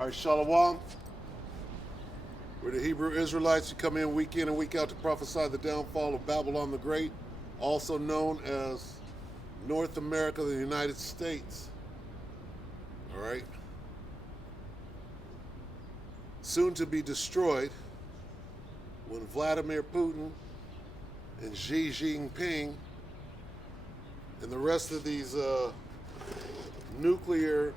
All right, Shalom. We're the Hebrew Israelites who come in and week out to prophesy the downfall of Babylon the Great, also known as North America, the United States. All right. Soon to be destroyed when Vladimir Putin and Xi Jinping and the rest of these nuclear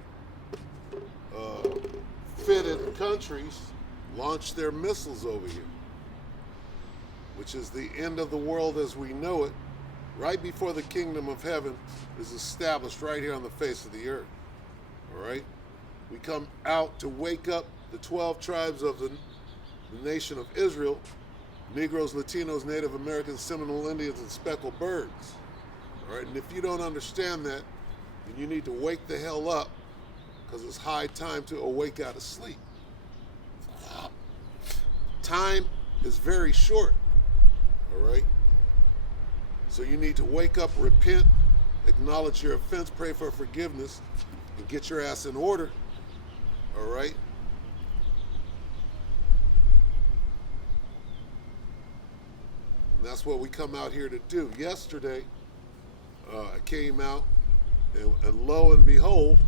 fitted countries launch their missiles over here, which is the end of the world as we know it, right before the kingdom of heaven is established right here on the face of the earth. All right? We come out to wake up the 12 tribes of the nation of Israel, Negroes, Latinos, Native Americans, Seminole Indians, and speckled birds. All right? And if you don't understand that, then you need to wake the hell up, because it's high time to awake out of sleep. Time is very short, all right? So you need to wake up, repent, acknowledge your offense, pray for forgiveness, and get your ass in order, all right? And that's what we come out here to do. Yesterday, I came out, and lo and behold,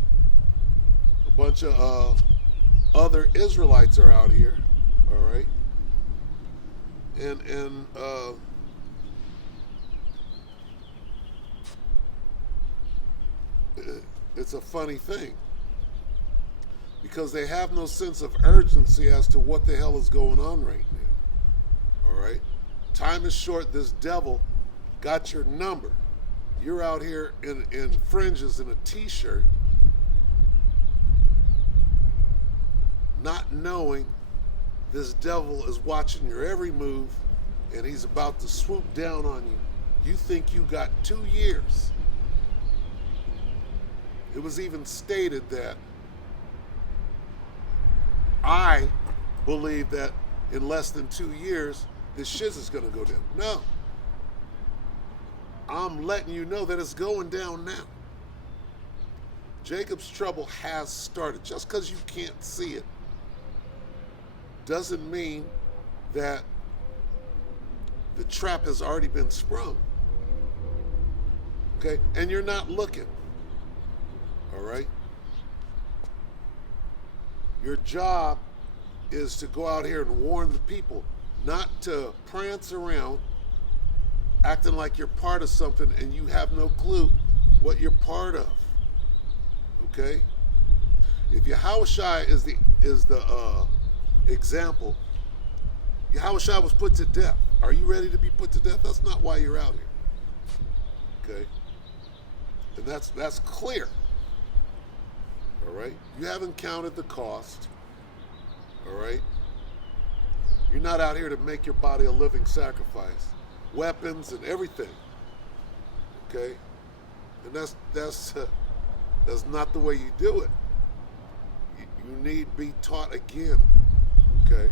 a bunch of other Israelites are out here, all right? And it's a funny thing, because they have no sense of urgency as to what the hell is going on right now, all right? Time is short. This devil got your number. You're out here in fringes and a t-shirt, not knowing this devil is watching your every move, and he's about to swoop down on you. You think you got 2 years. It was even stated that I believe that in less than 2 years, this shiz is going to go down. No. I'm letting you know that it's going down now. Jacob's trouble has started. Just because you can't see it doesn't mean that the trap has already been sprung. Okay? And you're not looking. All right? Your job is to go out here and warn the people, not to prance around acting like you're part of something and you have no clue what you're part of. Okay? If Yahushua is the example, Yahushua was put to death. Are you ready to be put to death? That's not why you're out here. Okay? And that's clear. All right? You haven't counted the cost. All right? You're not out here to make your body a living sacrifice. Weapons and everything. Okay? And that's not the way you do it. You need to be taught again. Okay?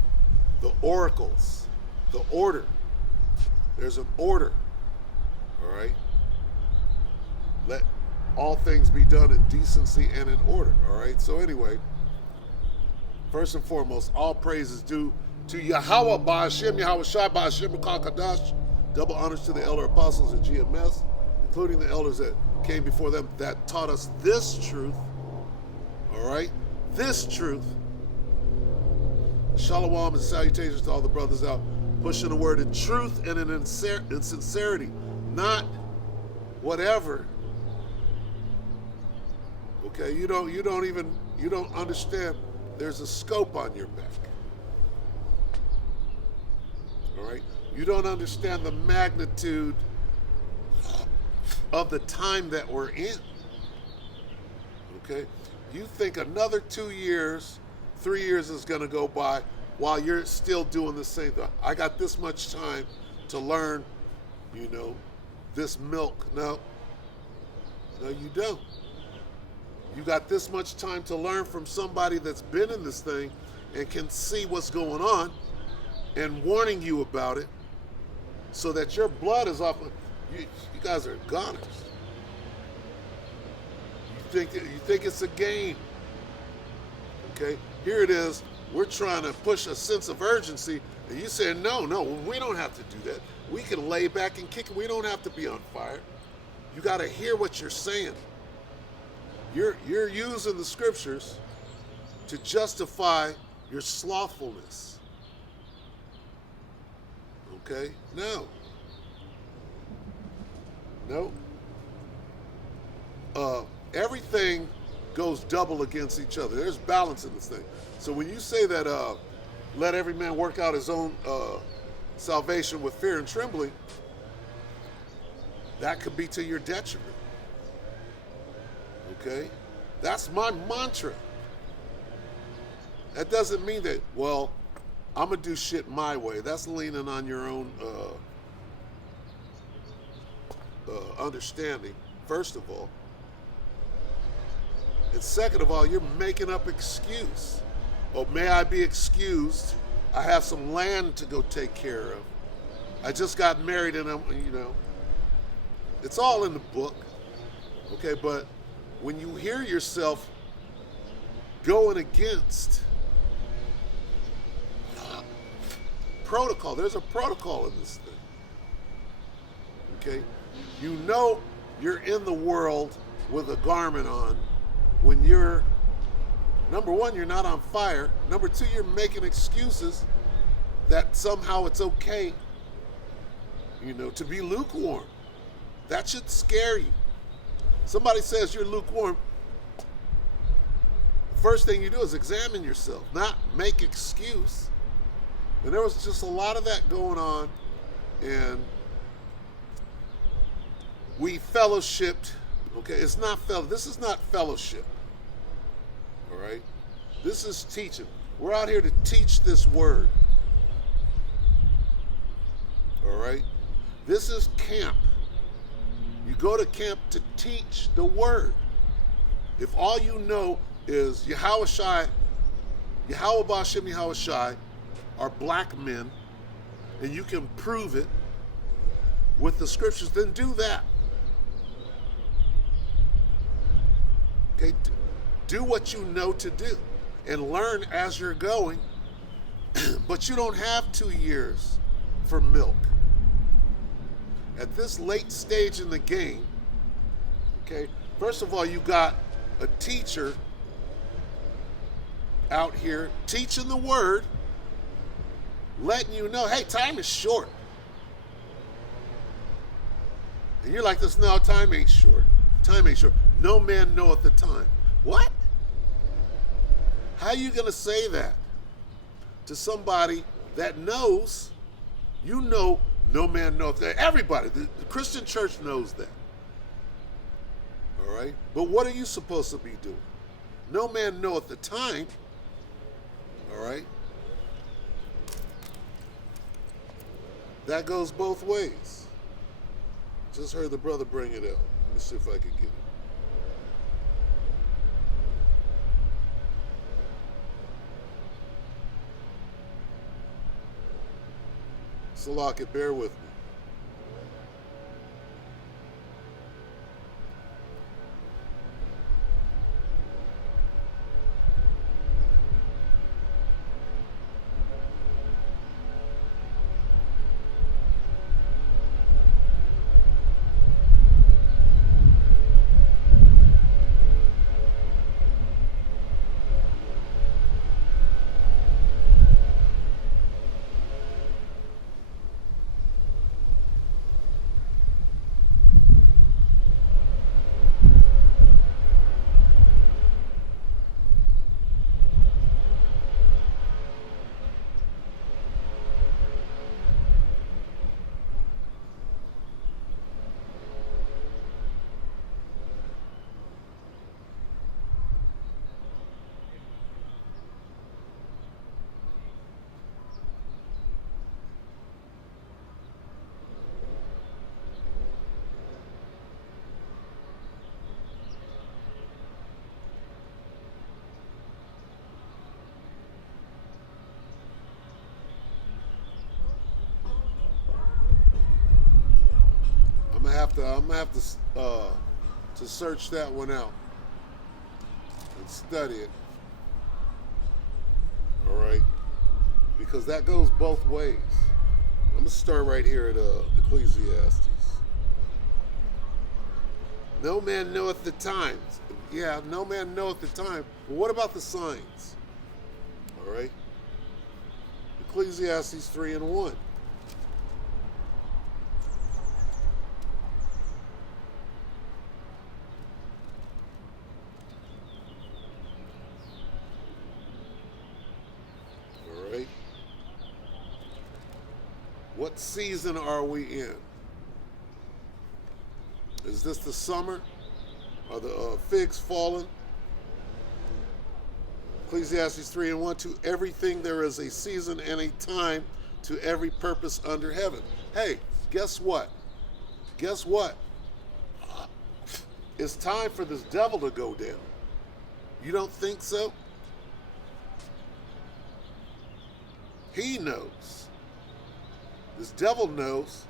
The oracles, the order. There's an order. All right? Let all things be done in decency and in order. All right? So anyway, first and foremost, all praise is due to Yahweh Ba'ashem, Yahweh Shai Ba'ashem Kadash. Double honors to the elder apostles at GMS, including the elders that came before them that taught us this truth. All right? This truth. Shalom and salutations to all the brothers out pushing the word in truth and in sincerity, not whatever. Okay, you don't understand. There's a scope on your back. All right? You don't understand the magnitude of the time that we're in. Okay? You think another 2 years, 3 years is going to go by while you're still doing the same thing. I got this much time to learn, this milk. No, you don't. You got this much time to learn from somebody that's been in this thing and can see what's going on and warning you about it so that your blood is off. You guys are goners. You think it's a game. Okay? Here it is. We're trying to push a sense of urgency, and you say, no, we don't have to do that. We can lay back and kick it. We don't have to be on fire. You got to hear what you're saying. You're using the scriptures to justify your slothfulness. Okay? No. Everything goes double against each other. There's balance in this thing. So when you say that let every man work out his own salvation with fear and trembling, that could be to your detriment. Okay? That's my mantra. That doesn't mean that, well, I'm going to do shit my way. That's leaning on your own understanding, first of all. And second of all, you're making up excuse. Oh, may I be excused? I have some land to go take care of. I just got married and it's all in the book. Okay, but when you hear yourself going against protocol, there's a protocol in this thing. Okay? You know you're in the world with a garment on when you're, number one, you're not on fire. Number two, you're making excuses that somehow it's okay, to be lukewarm. That should scare you. Somebody says you're lukewarm, the first thing you do is examine yourself, not make excuse. And there was just a lot of that going on, and we fellowshipped. Okay, it's not this is not fellowship. All right? This is teaching. We're out here to teach this word. All right? This is camp. You go to camp to teach the word. If all you know is Yahweh Bashem Yahushai are black men, and you can prove it with the scriptures, then do that. Okay? Do what you know to do and learn as you're going. But you don't have 2 years for milk. At this late stage in the game, okay, first of all, you got a teacher out here teaching the word, letting you know, hey, time is short. And you're like this, no, time ain't short. Time ain't short. No man knoweth the time. What? How are you going to say that to somebody that knows, no man knoweth that? Everybody, the Christian church knows that. All right? But what are you supposed to be doing? No man knoweth the time. All right? That goes both ways. Just heard the brother bring it up. Let me see if I can get it. Salaki, bear with me. I'm gonna have to search that one out and study it. because that goes both ways. I'm going to start right here at Ecclesiastes. No man knoweth the times. Yeah, no man knoweth the time. But what about the signs? All right. Ecclesiastes 3:1. All right. What season are we in? Is this the summer? Are the figs fallen? Ecclesiastes 3:1, to everything there is a season and a time to every purpose under heaven. Hey, guess what? Guess what? It's time for this devil to go down. You don't think so? He knows. This devil knows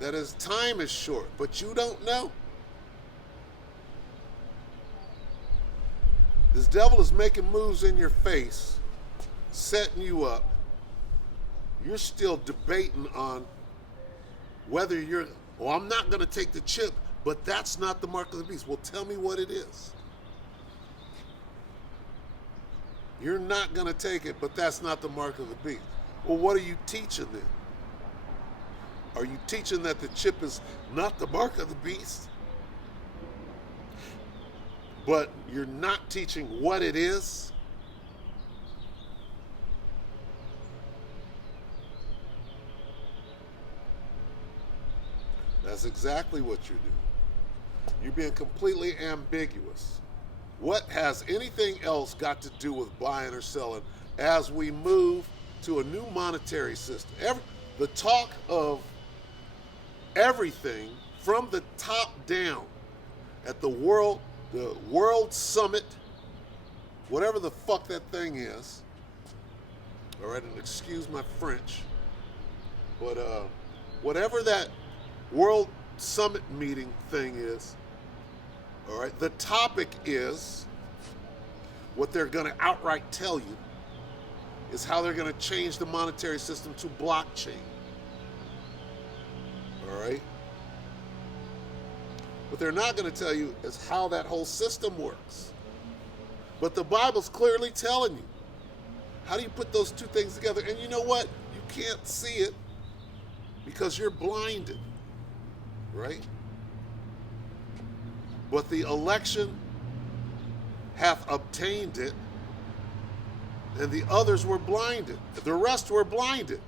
that his time is short, but you don't know. This devil is making moves in your face, setting you up. You're still debating on whether I'm not going to take the chip, but that's not the mark of the beast. Well, tell me what it is. You're not going to take it, but that's not the mark of the beast. Well, what are you teaching then? Are you teaching that the chip is not the mark of the beast? But you're not teaching what it is? That's exactly what you're doing. You're being completely ambiguous. What has anything else got to do with buying or selling as we move to a new monetary system? The talk of everything from the top down at the World Summit, whatever the fuck that thing is. All right, and excuse my French, but whatever that World Summit meeting thing is, all right, the topic is, what they're going to outright tell you is how they're going to change the monetary system to blockchain. All right? What they're not going to tell you is how that whole system works. But the Bible's clearly telling you. How do you put those two things together? And you know what? You can't see it because you're blinded. Right? But the election hath obtained it, and the others were blinded. The rest were blinded.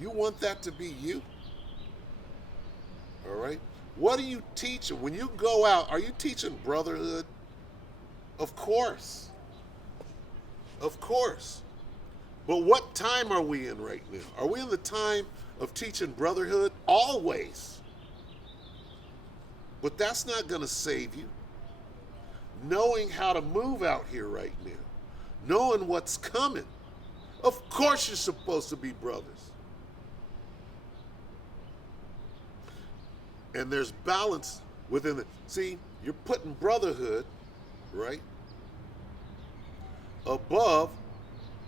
You want that to be you? All right? What are you teaching? When you go out, are you teaching brotherhood? Of course. Of course. But what time are we in right now? Are we in the time of teaching brotherhood? Always. But that's not going to save you. Knowing how to move out here right now, knowing what's coming, of course you're supposed to be brothers. And there's balance within it. See, you're putting brotherhood, right, above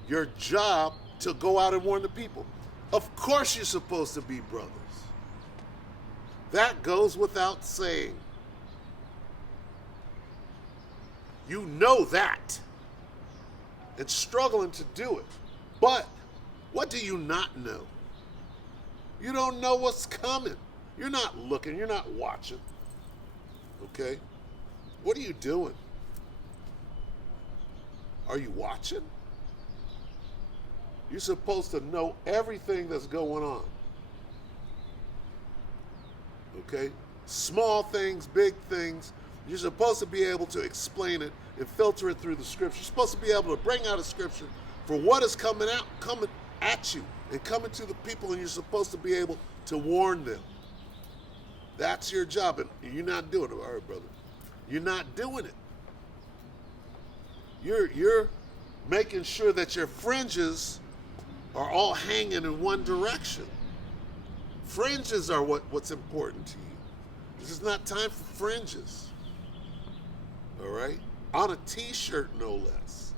your job to go out and warn the people. Of course you're supposed to be brothers. That goes without saying. You know that. And struggling to do it. But what do you not know? You don't know what's coming. You're not looking. You're not watching. Okay? What are you doing? Are you watching? You're supposed to know everything that's going on. Okay? Small things, big things. You're supposed to be able to explain it and filter it through the scripture. You're supposed to be able to bring out a scripture for what is coming at you and coming to the people, and you're supposed to be able to warn them. That's your job, and you're not doing it. All right, brother. You're not doing it. You're making sure that your fringes are all hanging in one direction. Fringes are what's important to you. This is not time for fringes. All right? On a t-shirt, no less.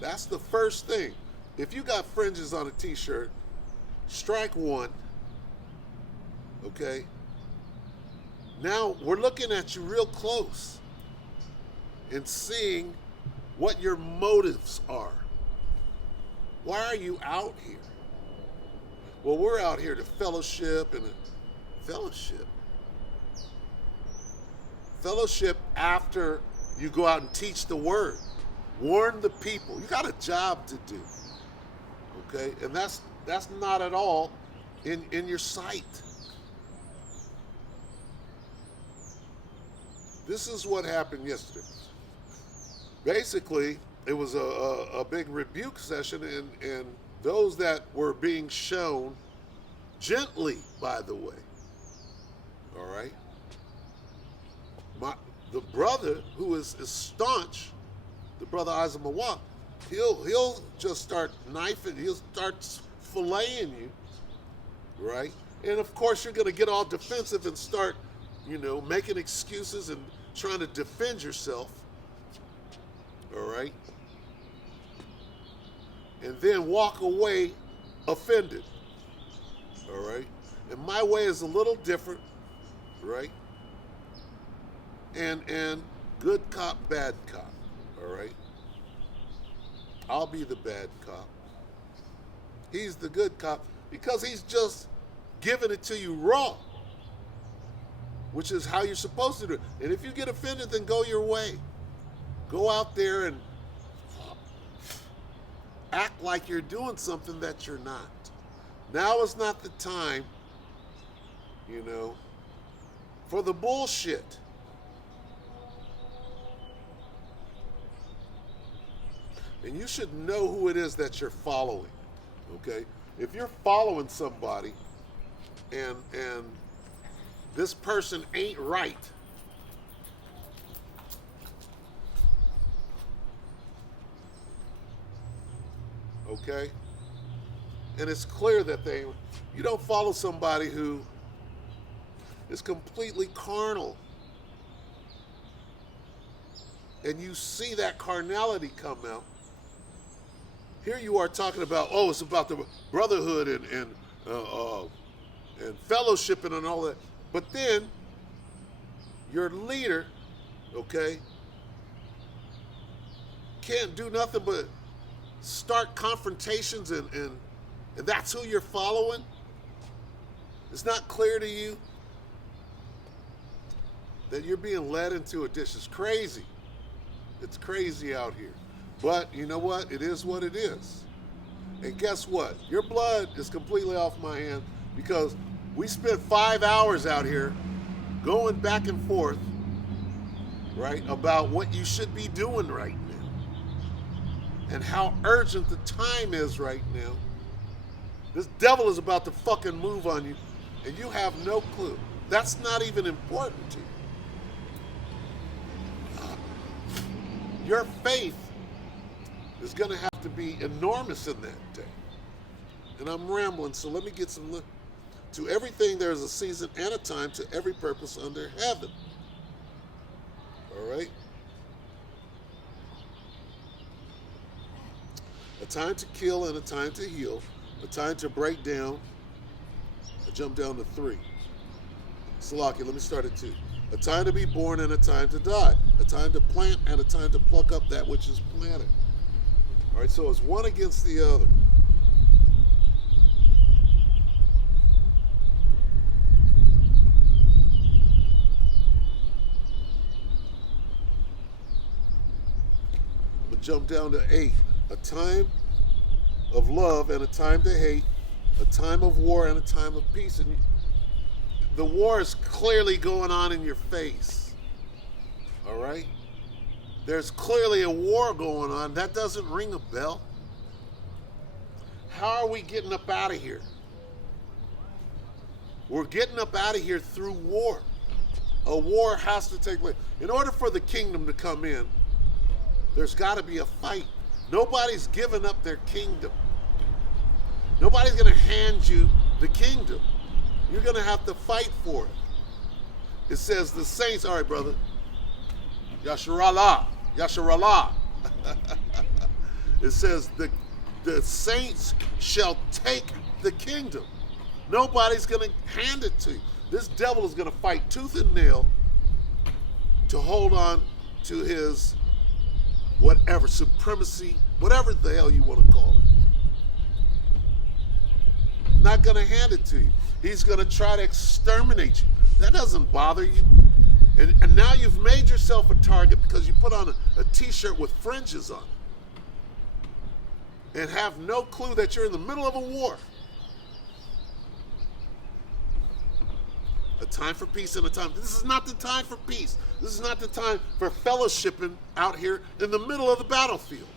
That's the first thing. If you got fringes on a t-shirt, strike one. Okay? Now we're looking at you real close and seeing what your motives are. Why are you out here? Well, we're out here to fellowship and fellowship. Fellowship after you go out and teach the word. Warn the people. You got a job to do. Okay? And that's not at all in your sight. This is what happened yesterday. Basically, it was a big rebuke session, and those that were being shown gently, by the way. All right? The brother who is staunch, the brother Isaac Mawak, he'll just start knifing, he'll start filleting you, right? And of course you're gonna get all defensive and start, making excuses and trying to defend yourself, all right? And then walk away offended, all right? And my way is a little different, right? And good cop, bad cop, all right? I'll be the bad cop. He's the good cop because he's just giving it to you raw, which is how you're supposed to do it. And if you get offended, then go your way. Go out there and act like you're doing something that you're not. Now is not the time, for the bullshit. And you should know who it is that you're following, okay? If you're following somebody and this person ain't right, okay? And it's clear that you don't follow somebody who is completely carnal. And you see that carnality come out. Here you are talking about, it's about the brotherhood and fellowshipping and all that. But then your leader, okay, can't do nothing but start confrontations and that's who you're following? It's not clear to you that you're being led into a ditch. It's crazy. It's crazy out here. But you know what? It is what it is. And guess what? Your blood is completely off my hand because we spent 5 hours out here going back and forth, right, about what you should be doing right now and how urgent the time is right now. This devil is about to fucking move on you and you have no clue. That's not even important to you. Your faith is going to have to be enormous in that day. And I'm rambling, so let me get some. To everything there is a season and a time to every purpose under heaven. All right? A time to kill and a time to heal. A time to break down. I jump down to 3. Salaki, let me start at 2. A time to be born and a time to die. A time to plant and a time to pluck up that which is planted. All right, so it's one against the other. I'm going to jump down to 8. A time of love and a time to hate. A time of war and a time of peace. And the war is clearly going on in your face. All right? There's clearly a war going on. That doesn't ring a bell. How are we getting up out of here? We're getting up out of here through war. A war has to take place. In order for the kingdom to come in, there's got to be a fight. Nobody's giving up their kingdom. Nobody's going to hand you the kingdom. You're going to have to fight for it. It says the saints, all right, brother. Yasharallah. Yasharallah. It says the saints shall take the kingdom. Nobody's going to hand it to you. This devil is going to fight tooth and nail to hold on to his whatever supremacy, whatever the hell you want to call it. Not going to hand it to you. He's going to try to exterminate you. That doesn't bother you. And now you've made yourself a target because you put on a t-shirt with fringes on it and have no clue that you're in the middle of a war. A time for peace and a time. This is not the time for peace. This is not the time for fellowshipping out here in the middle of the battlefield.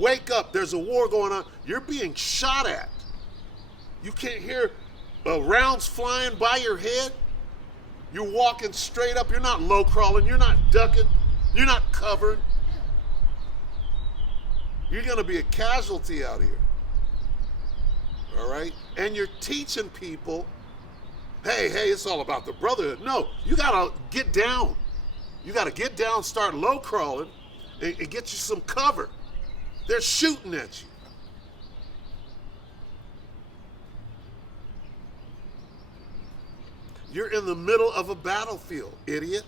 Wake up. There's a war going on. You're being shot at. You can't hear rounds flying by your head. You're walking straight up. You're not low crawling. You're not ducking. You're not covering. You're going to be a casualty out here. All right? And you're teaching people, hey, it's all about the brotherhood. No, you got to get down. You got to get down, start low crawling, and get you some cover. They're shooting at you. You're in the middle of a battlefield, idiot.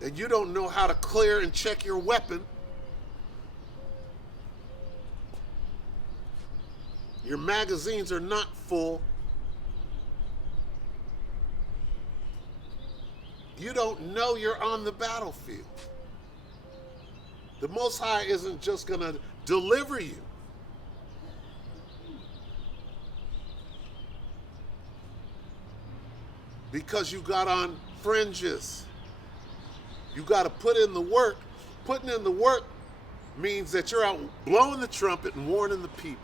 And you don't know how to clear and check your weapon. Your magazines are not full. You don't know you're on the battlefield. The Most High isn't just going to deliver you. Because you got on fringes. You got to put in the work. Putting in the work means that you're out blowing the trumpet and warning the people.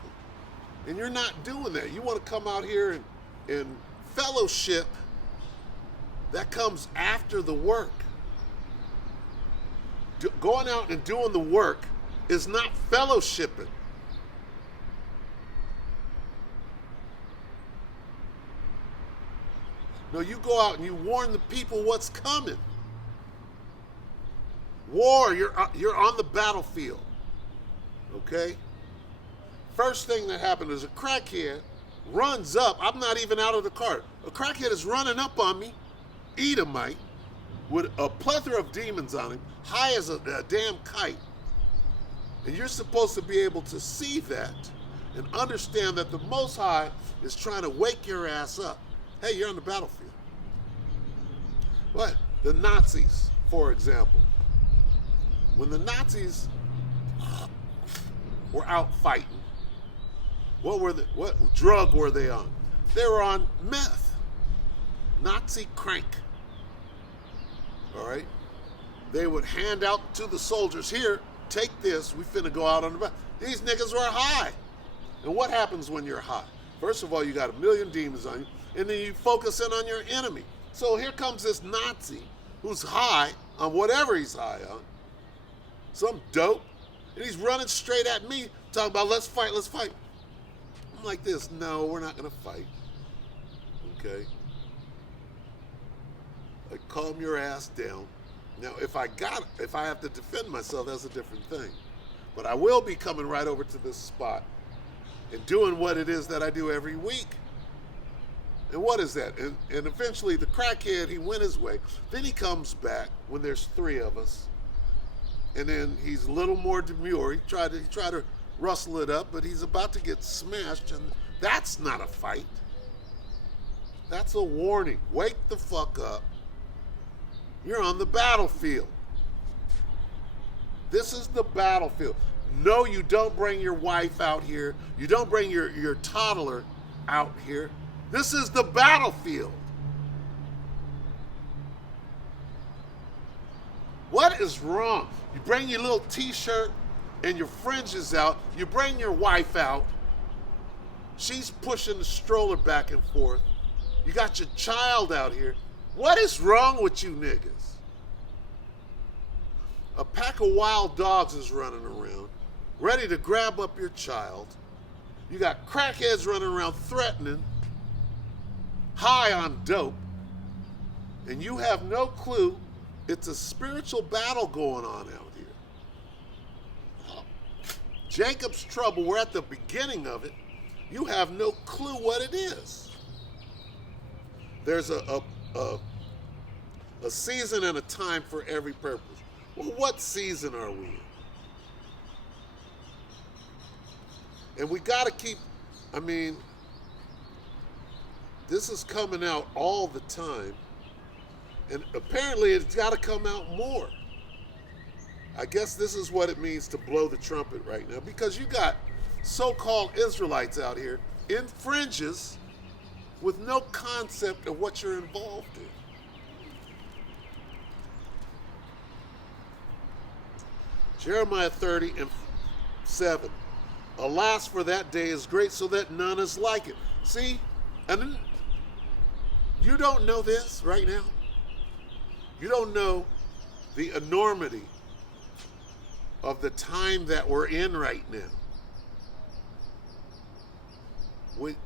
And you're not doing that. You want to come out here and fellowship. That comes after the work. Going out and doing the work is not fellowshipping. No, you go out and you warn the people what's coming. War, you're on the battlefield. Okay? First thing that happened is a crackhead runs up. I'm not even out of the car. A crackhead is running up on me, Edomite, with a plethora of demons on him, high as a damn kite. And you're supposed to be able to see that and understand that the Most High is trying to wake your ass up. Hey, you're on the battlefield. What? The Nazis, for example. When the Nazis were out fighting, what drug were they on? They were on meth. Nazi crank. All right? They would hand out to the soldiers, here, take this, we finna go out on the battle. These niggas were high. And what happens when you're high? First of all, you got a million demons on you, and then you focus in on your enemy. So here comes this Nazi who's high on whatever he's high on, some dope, and he's running straight at me, talking about let's fight. I'm like this, no, we're not gonna fight. Okay? Like, calm your ass down. Now, if I have to defend myself, that's a different thing. But I will be coming right over to this spot and doing what it is that I do every week. And what is that? And eventually the crackhead, he went his way. Then he comes back when there's three of us. And then he's a little more demure. He tried to rustle it up, but he's about to get smashed. And that's not a fight. That's a warning. Wake the fuck up. You're on the battlefield. This is the battlefield. No, you don't bring your wife out here. You don't bring your toddler out here. This is the battlefield. What is wrong? You bring your little t-shirt and your fringes out. You bring your wife out. She's pushing the stroller back and forth. You got your child out here. What is wrong with you niggas? A pack of wild dogs is running around, ready to grab up your child. You got crackheads running around threatening, high on dope, and you have no clue It's a spiritual battle going on out here. Jacob's trouble, we're at the beginning of it. You have no clue what it is. There's a season and a time for every purpose. Well, what season are we in? And we got to keep, this is coming out all the time. And apparently it's got to come out more. I guess this is what it means to blow the trumpet right now, because you got so-called Israelites out here in fringes with no concept of what you're involved in. Jeremiah 30:7. Alas, for that day is great, so that none is like it. See, and you don't know this right now. You don't know the enormity of the time that we're in right now. When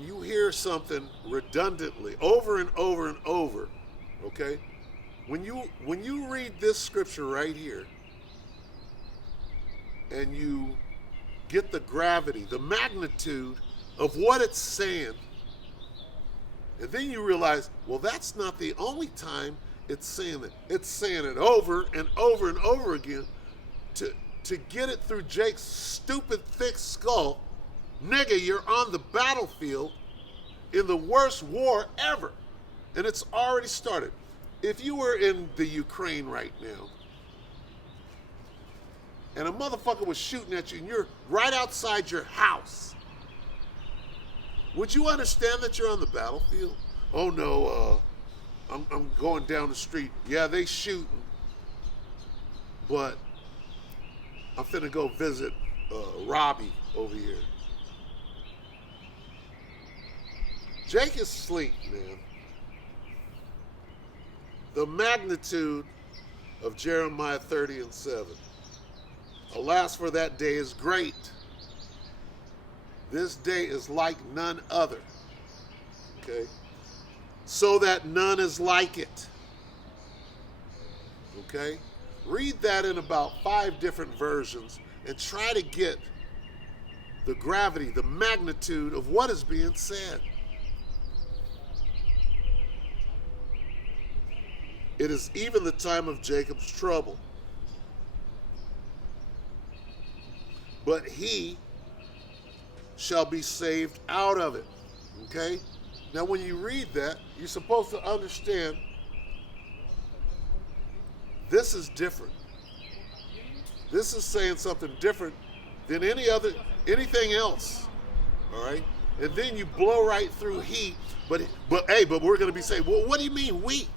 you hear something redundantly over and over and over, okay? When you read this scripture right here and you get the gravity, the magnitude of what it's saying, and then you realize, well, that's not the only time it's saying it. It's saying it over and over and over again to get it through Jake's stupid thick skull. Nigga, you're on the battlefield in the worst war ever. And it's already started. If you were in the Ukraine right now, and a motherfucker was shooting at you and you're right outside your house, would you understand that you're on the battlefield? Oh no, I'm going down the street. Yeah, they shooting, but I'm finna go visit Robbie over here. Jake is asleep, man. The magnitude of Jeremiah 30:7. Alas, for that day is great. This day is like none other. Okay? So that none is like it. Okay? Read that in about 5 different versions and try to get the gravity, the magnitude of what is being said. It is even the time of Jacob's trouble. But he shall be saved out of it. Okay? Now when you read that, you're supposed to understand this is different. This is saying something different than anything else. All right? And then you blow right through he, but we're going to be saying, well, what do you mean we?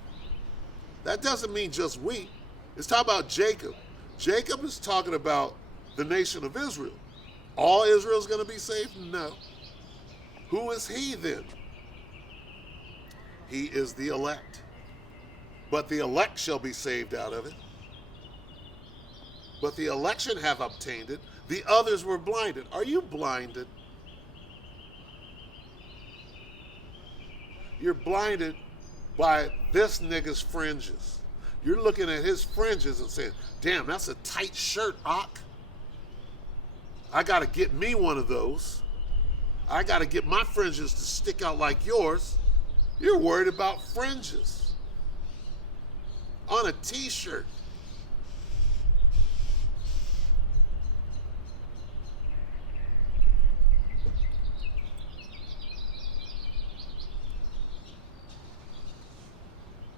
That doesn't mean just we. It's talking about Jacob. Jacob is talking about the nation of Israel. All Israel is going to be saved? No. Who is he then? He is the elect. But the elect shall be saved out of it. But the election have obtained it. The others were blinded. Are you blinded? You're blinded by this nigga's fringes. You're looking at his fringes and saying, damn, that's a tight shirt, Ock. I got to get me one of those. I got to get my fringes to stick out like yours. You're worried about fringes on a t-shirt.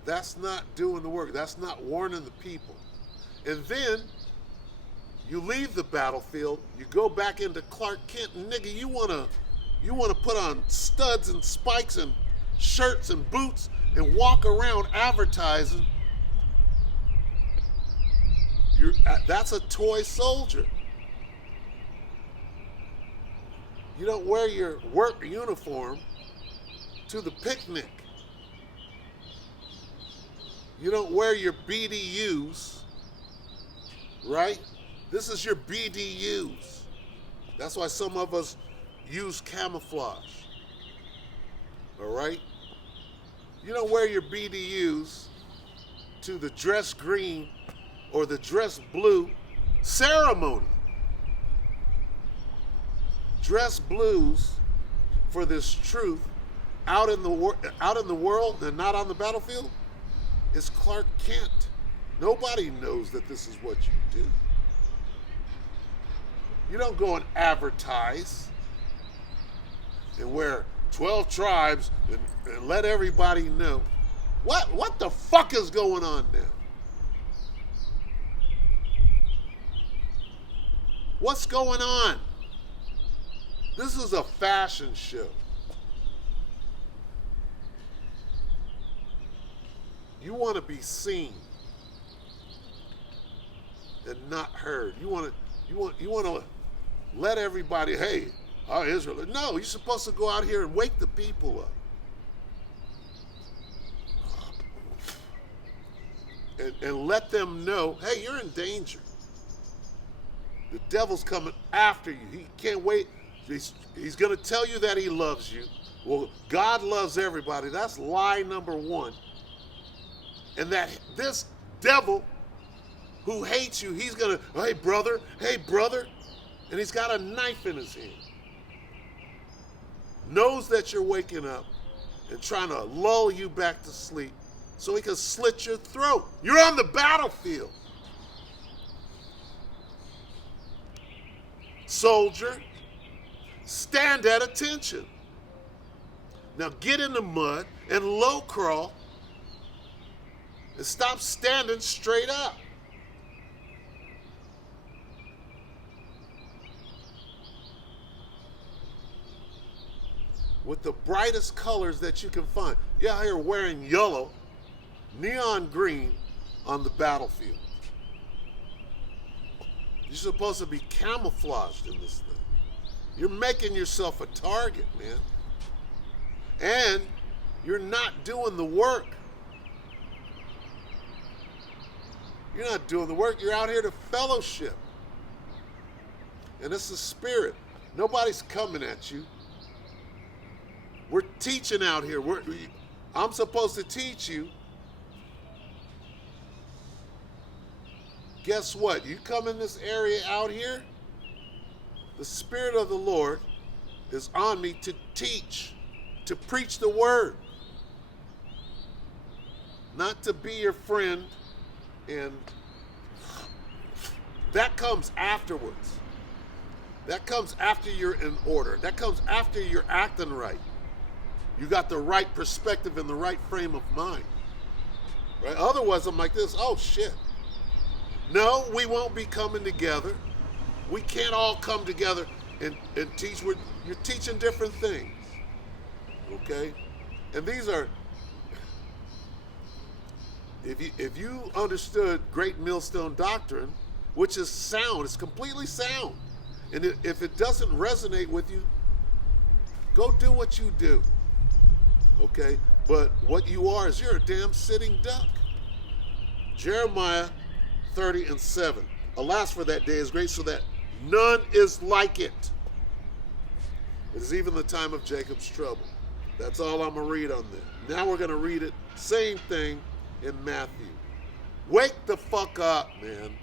That's not doing the work. That's not warning the people. And then you leave the battlefield, you go back into Clark Kent, and nigga, you wanna put on studs and spikes and shirts and boots and walk around advertising. That's a toy soldier. You don't wear your work uniform to the picnic. You don't wear your BDUs, right? This is your BDUs. That's why some of us use camouflage, all right? You don't wear your BDUs to the dress green or the dress blue ceremony. Dress blues for this truth out in the world and not on the battlefield is Clark Kent. Nobody knows that this is what you do. You don't go and advertise and wear 12 tribes and let everybody know. What the fuck is going on now? What's going on? This is a fashion show. You want to be seen and not heard. You want to let everybody, hey, Israel. No, you're supposed to go out here and wake the people up. And let them know, hey, you're in danger. The devil's coming after you. He can't wait. He's going to tell you that he loves you. Well, God loves everybody. That's lie number one. And that this devil who hates you, he's going to, hey, brother. And he's got a knife in his hand. Knows that you're waking up and trying to lull you back to sleep so he can slit your throat. You're on the battlefield. Soldier, stand at attention. Now get in the mud and low crawl and stop standing straight up. With the brightest colors that you can find. You're out here wearing yellow, neon green on the battlefield. You're supposed to be camouflaged in this thing. You're making yourself a target, man. And you're not doing the work. You're not doing the work. You're out here to fellowship. And it's the spirit. Nobody's coming at you. We're teaching out here. I'm supposed to teach you. Guess what? You come in this area out here, the Spirit of the Lord is on me to teach, to preach the word. Not to be your friend, and that comes afterwards. That comes after you're in order. That comes after you're acting right. You got the right perspective and the right frame of mind. Right? Otherwise, I'm like this, oh shit. No, we won't be coming together. We can't all come together and teach. You're teaching different things. Okay? And these are, if you understood Great Millstone Doctrine, which is sound, it's completely sound. And if it doesn't resonate with you, go do what you do. Okay? But what you are is you're a damn sitting duck. Jeremiah 30:7. Alas, for that day is great, so that none is like it. It is even the time of Jacob's trouble. That's all I'm going to read on that. Now we're going to read it, same thing in Matthew. Wake the fuck up, man.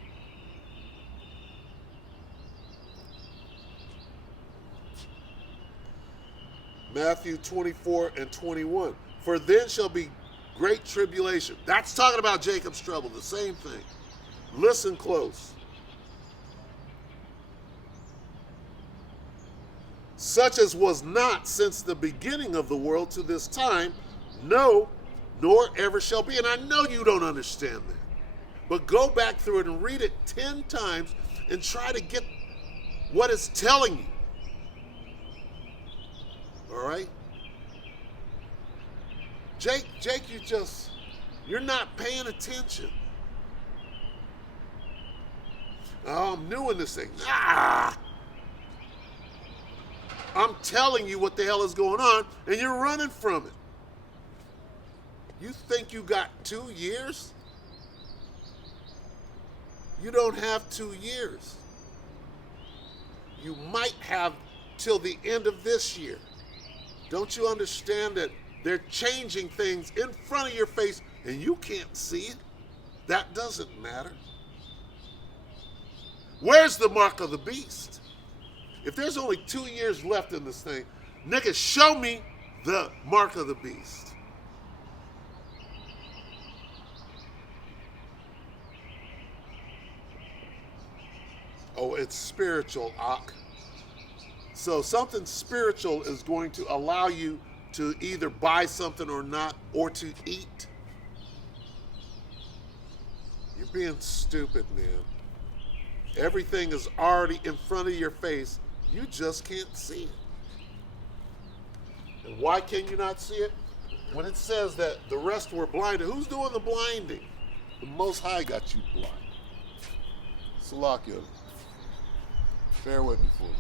Matthew 24:21. For then shall be great tribulation. That's talking about Jacob's trouble, the same thing. Listen close. Such as was not since the beginning of the world to this time, no, nor ever shall be. And I know you don't understand that. But go back through it and read it 10 times and try to get what it's telling you. All right? Jake, you're not paying attention. Oh, I'm new in this thing. I'm telling you what the hell is going on, and you're running from it. You think you got 2 years? You don't have 2 years. You might have till the end of this year. Don't you understand that They're changing things in front of your face and you can't see it. That doesn't matter. Where's the mark of the beast? If there's only 2 years left in this thing, nigga, show me the mark of the beast. Oh, it's spiritual, Ak. So something spiritual is going to allow you to either buy something or not, or to eat. You're being stupid, man. Everything is already in front of your face. You just can't see it. And why can you not see it? When it says that the rest were blinded, who's doing the blinding? The Most High got you blind. Salakia. Bear with me for a minute.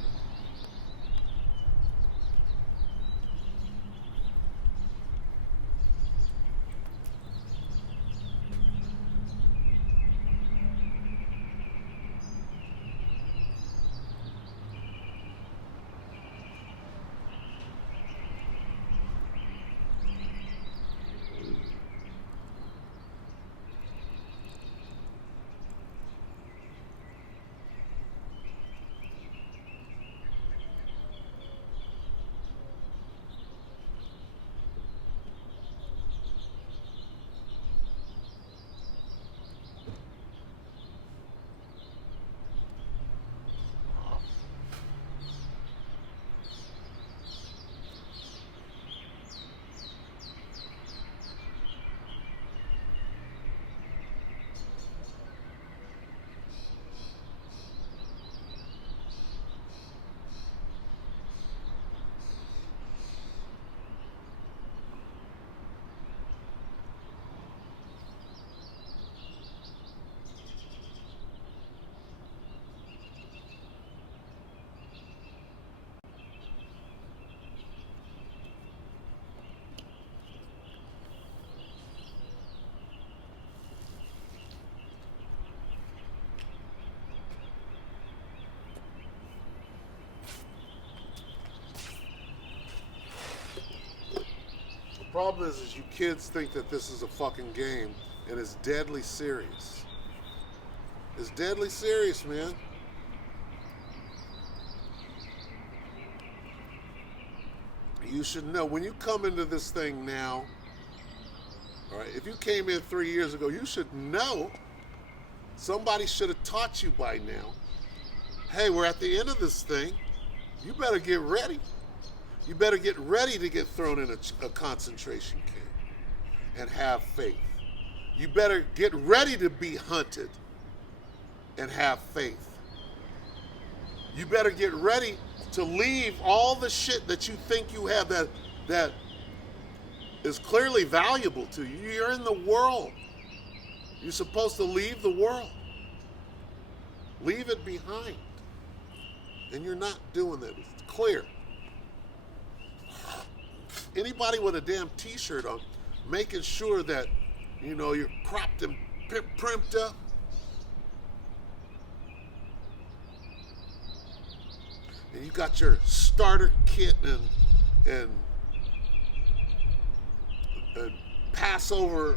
The problem is you kids think that this is a fucking game, and it's deadly serious. It's deadly serious, man. You should know, when you come into this thing now, all right, if you came in 3 years ago, you should know, somebody should have taught you by now, hey, we're at the end of this thing, you better get ready. You better get ready to get thrown in a concentration camp and have faith. You better get ready to be hunted and have faith. You better get ready to leave all the shit that you think you have that is clearly valuable to you. You're in the world. You're supposed to leave the world. Leave it behind. And you're not doing that. It's clear. Anybody with a damn t-shirt on, making sure that, you know, you're cropped and primped up. And you got your starter kit and Passover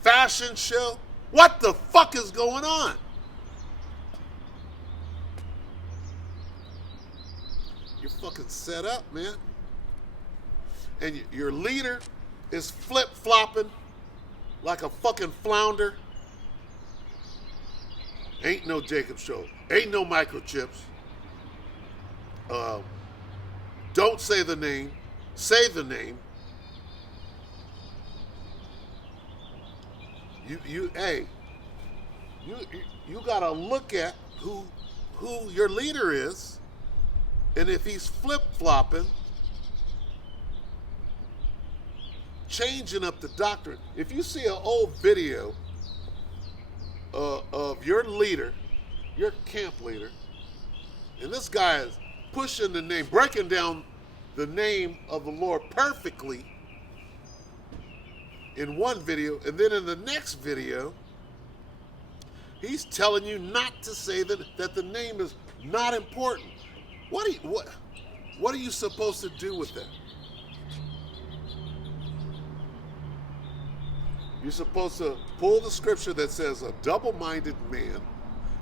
fashion show. What the fuck is going on? You're fucking set up, man. And your leader is flip-flopping like a fucking flounder. Ain't no Jacob show. Ain't no microchips. Don't say the name. Say the name. You gotta look at who your leader is. And if he's flip-flopping, changing up the doctrine. If you see an old video of your leader, your camp leader, and this guy is pushing the name, breaking down the name of the Lord perfectly in one video, and then in the next video, he's telling you not to say that the name is not important. What are you supposed to do with that? You're supposed to pull the scripture that says a double-minded man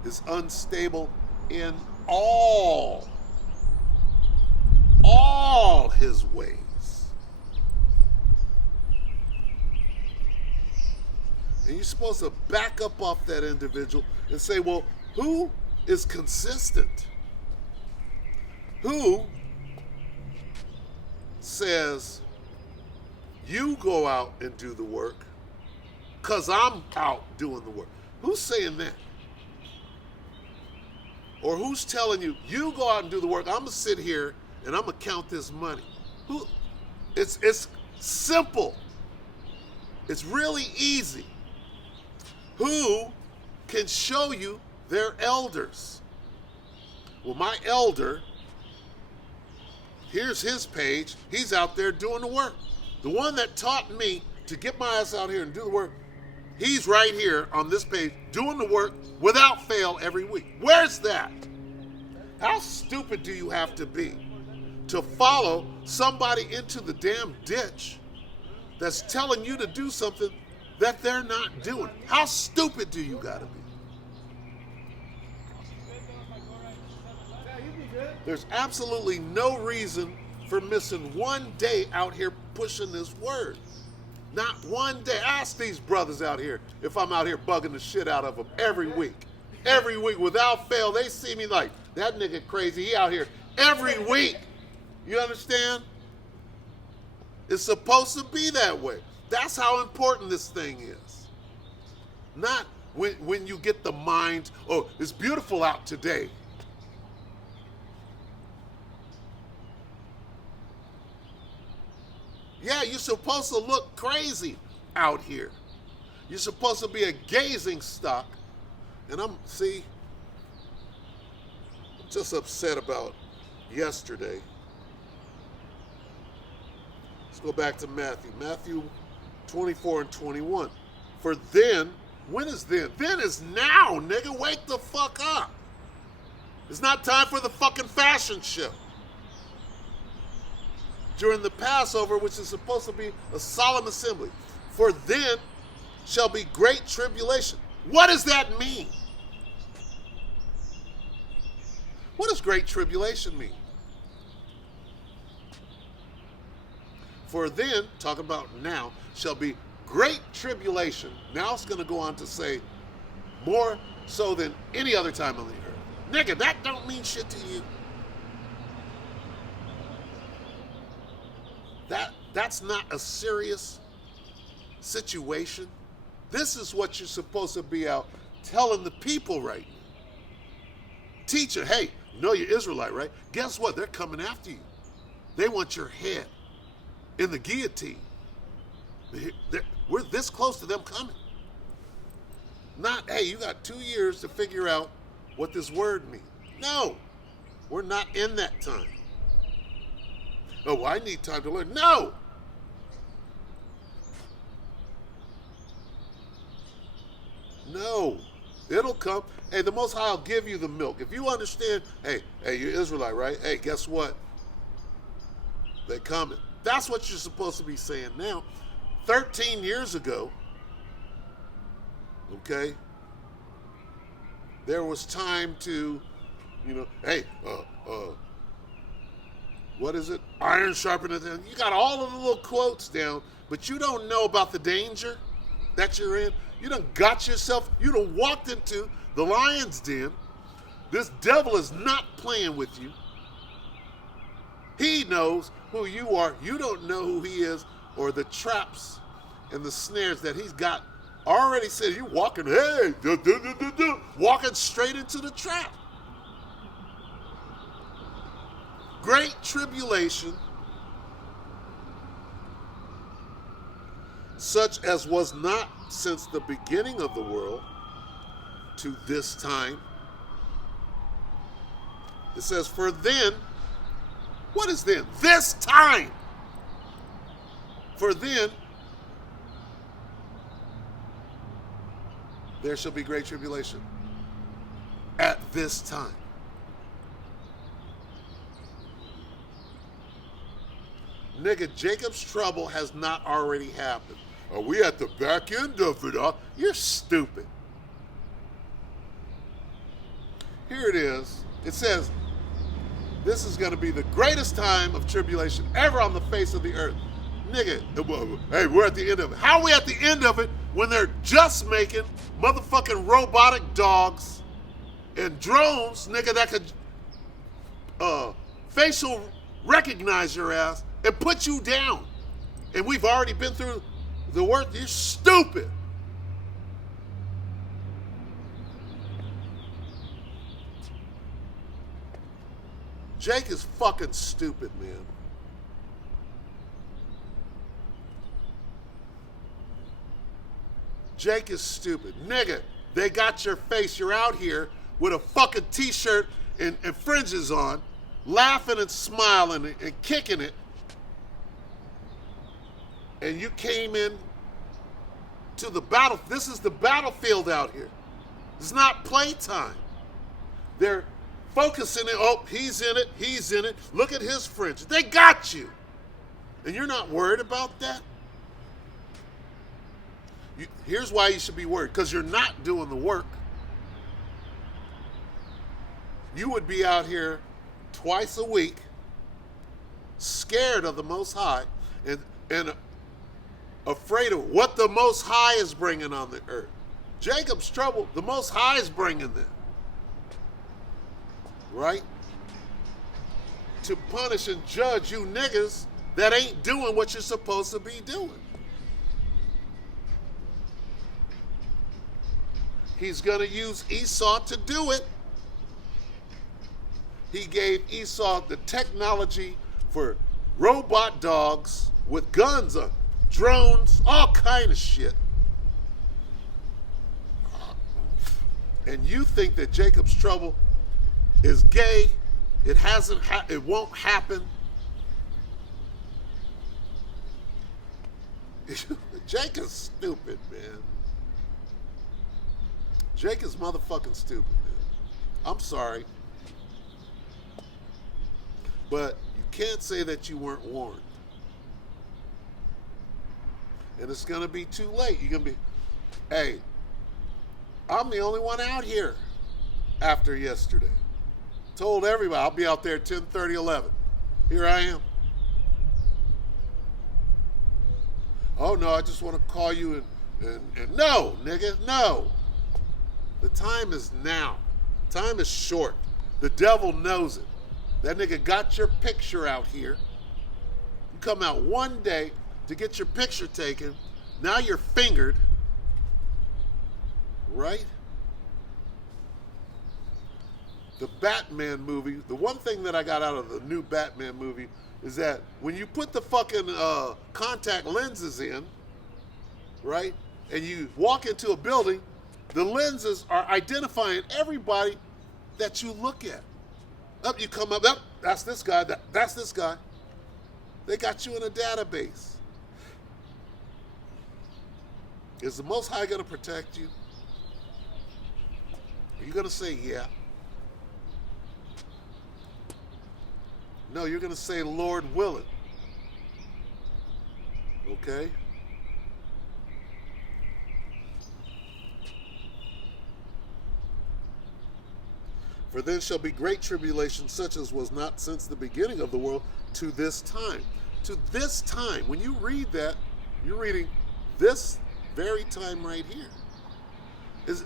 is unstable in all his ways. And you're supposed to back up off that individual and say, well, who is consistent? Who says, you go out and do the work because I'm out doing the work? Who's saying that? Or who's telling you, you go out and do the work, I'm going to sit here and I'm going to count this money? Who? It's simple. It's really easy. Who can show you their elders? Well, my elder, here's his page. He's out there doing the work. The one that taught me to get my ass out here and do the work, he's right here on this page doing the work without fail every week. Where's that? How stupid do you have to be to follow somebody into the damn ditch that's telling you to do something that they're not doing? How stupid do you gotta be? There's absolutely no reason for missing one day out here pushing this word. Not one day. Ask these brothers out here if I'm out here bugging the shit out of them every week. Every week, without fail, they see me like, that nigga crazy, he out here every week. You understand? It's supposed to be that way. That's how important this thing is. Not when you get the mind, oh, it's beautiful out today. Yeah, you're supposed to look crazy out here. You're supposed to be a gazing stock. And I'm just upset about yesterday. Let's go back to Matthew. Matthew 24 and 21. For then, when is then? Then is now, nigga. Wake the fuck up. It's not time for the fucking fashion show. During the Passover, which is supposed to be a solemn assembly. For then shall be great tribulation. What does that mean? What does great tribulation mean? For then, talking about now, shall be great tribulation. Now it's going to go on to say, more so than any other time on the earth. Nigga, that don't mean shit to you. That's not a serious situation. This is what you're supposed to be out telling the people right now. Teacher, hey, you know you're Israelite, right? Guess what? They're coming after you. They want your head in the guillotine. We're this close to them coming. Not, hey, you got 2 years to figure out what this word means. No, we're not in that time. Oh, well, I need time to learn. No! No. It'll come. Hey, the Most High will give you the milk. If you understand, hey, you're Israelite, right? Hey, guess what? They're coming. That's what you're supposed to be saying now. 13 years ago, okay, there was time to, hey, what is it? Iron sharpeneth iron. You got all of the little quotes down, but you don't know about the danger that you're in. You done got yourself, you done walked into the lion's den. This devil is not playing with you. He knows who you are. You don't know who he is or the traps and the snares that he's got already said. You're walking, hey, walking straight into the trap. Great tribulation, such as was not since the beginning of the world to this time. It says, for then, what is then? This time. For then, there shall be great tribulation. At this time. Nigga, Jacob's trouble has not already happened. Are we at the back end of it all? You're stupid. Here it is. It says, this is going to be the greatest time of tribulation ever on the face of the earth. Nigga, hey, we're at the end of it. How are we at the end of it when they're just making motherfucking robotic dogs and drones, nigga, that could facial recognize your ass and put you down? And we've already been through the work. You're stupid. Jake is fucking stupid, man. Jake is stupid. Nigga, they got your face. You're out here with a fucking t-shirt and fringes on, laughing and smiling and kicking it. And you came in to the battle. This is the battlefield out here. It's not playtime. They're focusing it. Oh, he's in it. He's in it. Look at his fringe. They got you. And you're not worried about that? Here's why you should be worried. Because you're not doing the work. You would be out here twice a week, scared of the Most High, and afraid of what the Most High is bringing on the earth. Jacob's trouble, the Most High is bringing them. Right? To punish and judge you niggas that ain't doing what you're supposed to be doing. He's going to use Esau to do it. He gave Esau the technology for robot dogs with guns on, drones, all kind of shit. And you think that Jacob's trouble is gay? It hasn't. It won't happen. Jake is stupid, man. Jake is motherfucking stupid, man. I'm sorry. But you can't say that you weren't warned. And it's going to be too late. You're going to be, hey, I'm the only one out here after yesterday. Told everybody I'll be out there at 10:30, 11. Here I am. Oh, no, I just want to call you and no, nigga, no. The time is now. Time is short. The devil knows it. That nigga got your picture out here. You come out one day to get your picture taken. Now you're fingered. Right? The Batman movie, the one thing that I got out of the new Batman movie is that when you put the fucking contact lenses in, right, and you walk into a building, the lenses are identifying everybody that you look at. Up, you come up, that's this guy, that's this guy. They got you in a database. Is the Most High going to protect you? Are you going to say, yeah? No, you're going to say, Lord willing. Okay? For then shall be great tribulation, such as was not since the beginning of the world to this time. To this time. When you read that, you're reading this very time right here. Is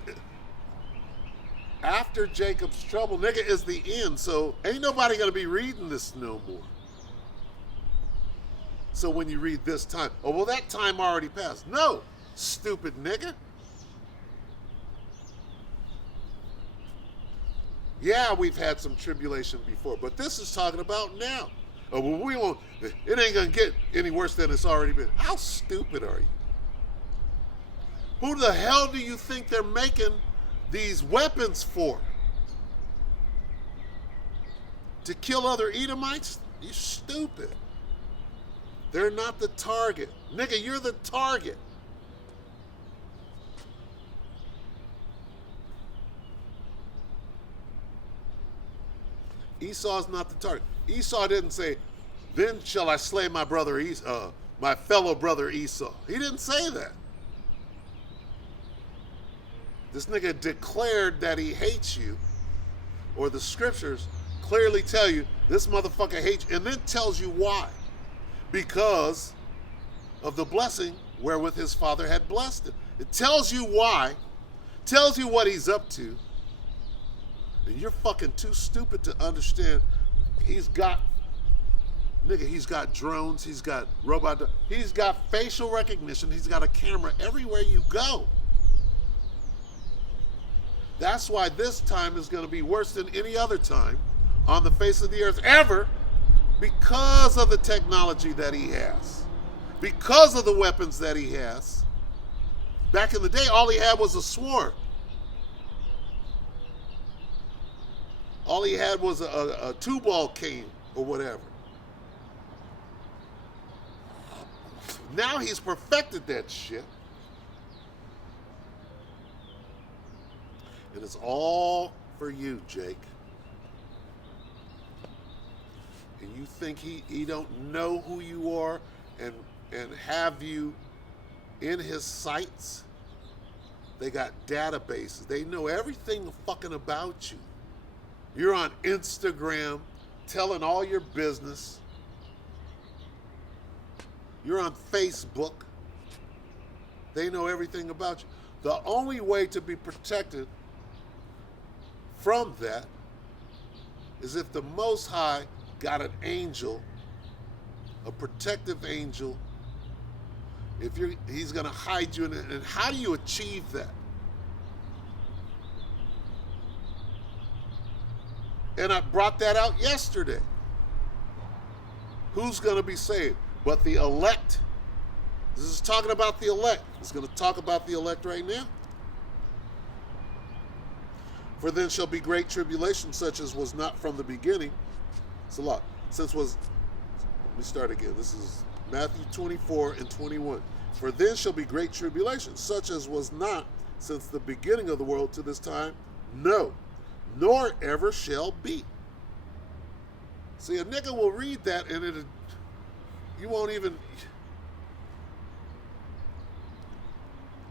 after Jacob's trouble, nigga, is the end. So ain't nobody going to be reading this no more. So when you read this time, oh, well, that time already passed. No, stupid nigga. Yeah, we've had some tribulation before, but this is talking about now. Oh, well, we won't, it ain't going to get any worse than it's already been. How stupid are you? Who the hell do you think they're making these weapons for? To kill other Edomites? You stupid. They're not the target. Nigga, you're the target. Esau's not the target. Esau didn't say, then shall I slay my brother my fellow brother Esau. He didn't say that. This nigga declared that he hates you, or the scriptures clearly tell you this motherfucker hates you, and then tells you why. Because of the blessing wherewith his father had blessed him. It tells you why, tells you what he's up to, and you're fucking too stupid to understand. He's got drones, he's got he's got facial recognition, he's got a camera everywhere you go. That's why this time is going to be worse than any other time on the face of the earth ever, because of the technology that he has, because of the weapons that he has. Back in the day, all he had was a sword. All he had was a two-ball cane or whatever. Now he's perfected that shit. And it's all for you, Jake. And you think he don't know who you are and have you in his sights? They got databases. They know everything fucking about you. You're on Instagram telling all your business. You're on Facebook. They know everything about you. The only way to be protected from that is if the Most High got an angel, a protective angel. He's going to hide you in it. And how do you achieve that? And I brought that out yesterday. Who's going to be saved? But the elect. This is talking about the elect. It's going to talk about the elect right now. For then shall be great tribulation, such as was not from the beginning. It's a lot. Let me start again. This is Matthew 24 and 21. For then shall be great tribulation, such as was not since the beginning of the world to this time. No, nor ever shall be. See, a nigga will read that and you won't even...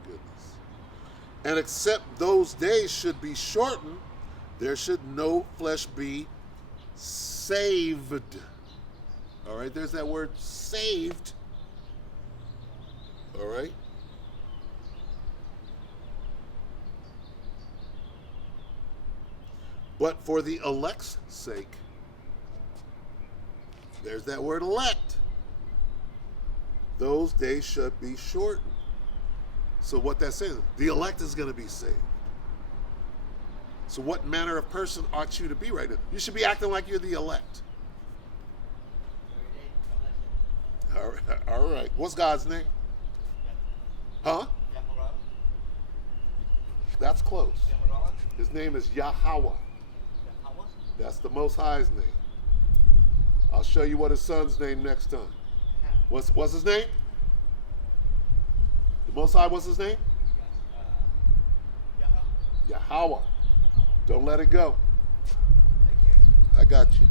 Goodness. And except those days should be shortened, there should no flesh be saved. All right, there's that word saved. All right. But for the elect's sake, there's that word elect. Those days should be shortened. So what that's saying, the elect is going to be saved. So what manner of person ought you to be right now? You should be acting like you're the elect. All right. What's God's name? Huh? That's close. His name is Yahweh. That's the Most High's name. I'll show you what his son's name next time. What's his name? The Most High, what's his name? Yahweh. Don't let it go. I got you.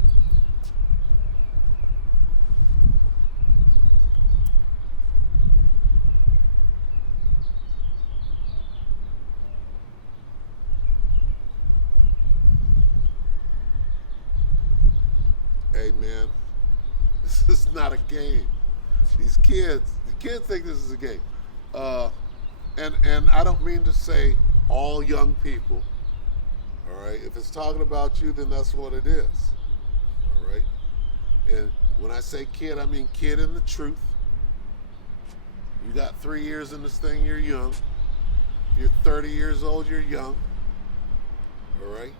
Hey man, this is not a game. The kids think this is a game. And I don't mean to say all young people. All right, if it's talking about you, then that's what it is. All right, and when I say kid, I mean kid in the truth. You got 3 years in this thing, you're young. If you're 30 years old, you're young. All right,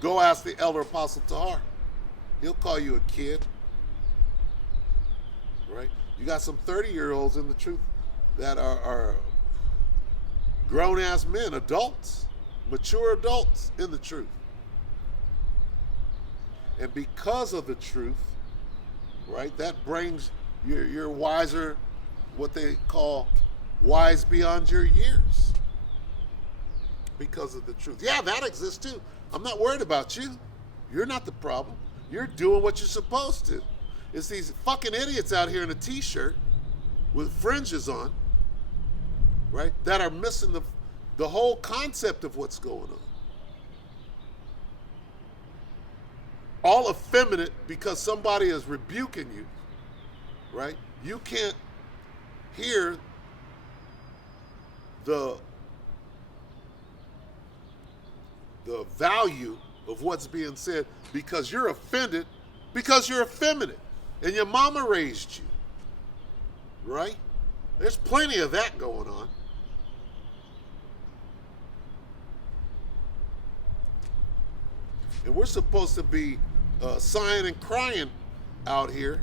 go ask the elder apostle Tahar. He'll call you a kid. Right? You got some 30-year-olds in the truth that are grown-ass men, adults, mature adults in the truth. And because of the truth, right, that brings you're wiser, what they call wise beyond your years. Because of the truth. Yeah, that exists too. I'm not worried about you. You're not the problem. You're doing what you're supposed to. It's these fucking idiots out here in a t-shirt with fringes on, right, that are missing the whole concept of what's going on. All effeminate because somebody is rebuking you, right? You can't hear the value of what's being said because you're offended because you're effeminate and your mama raised you, right? There's plenty of that going on. And we're supposed to be sighing and crying out here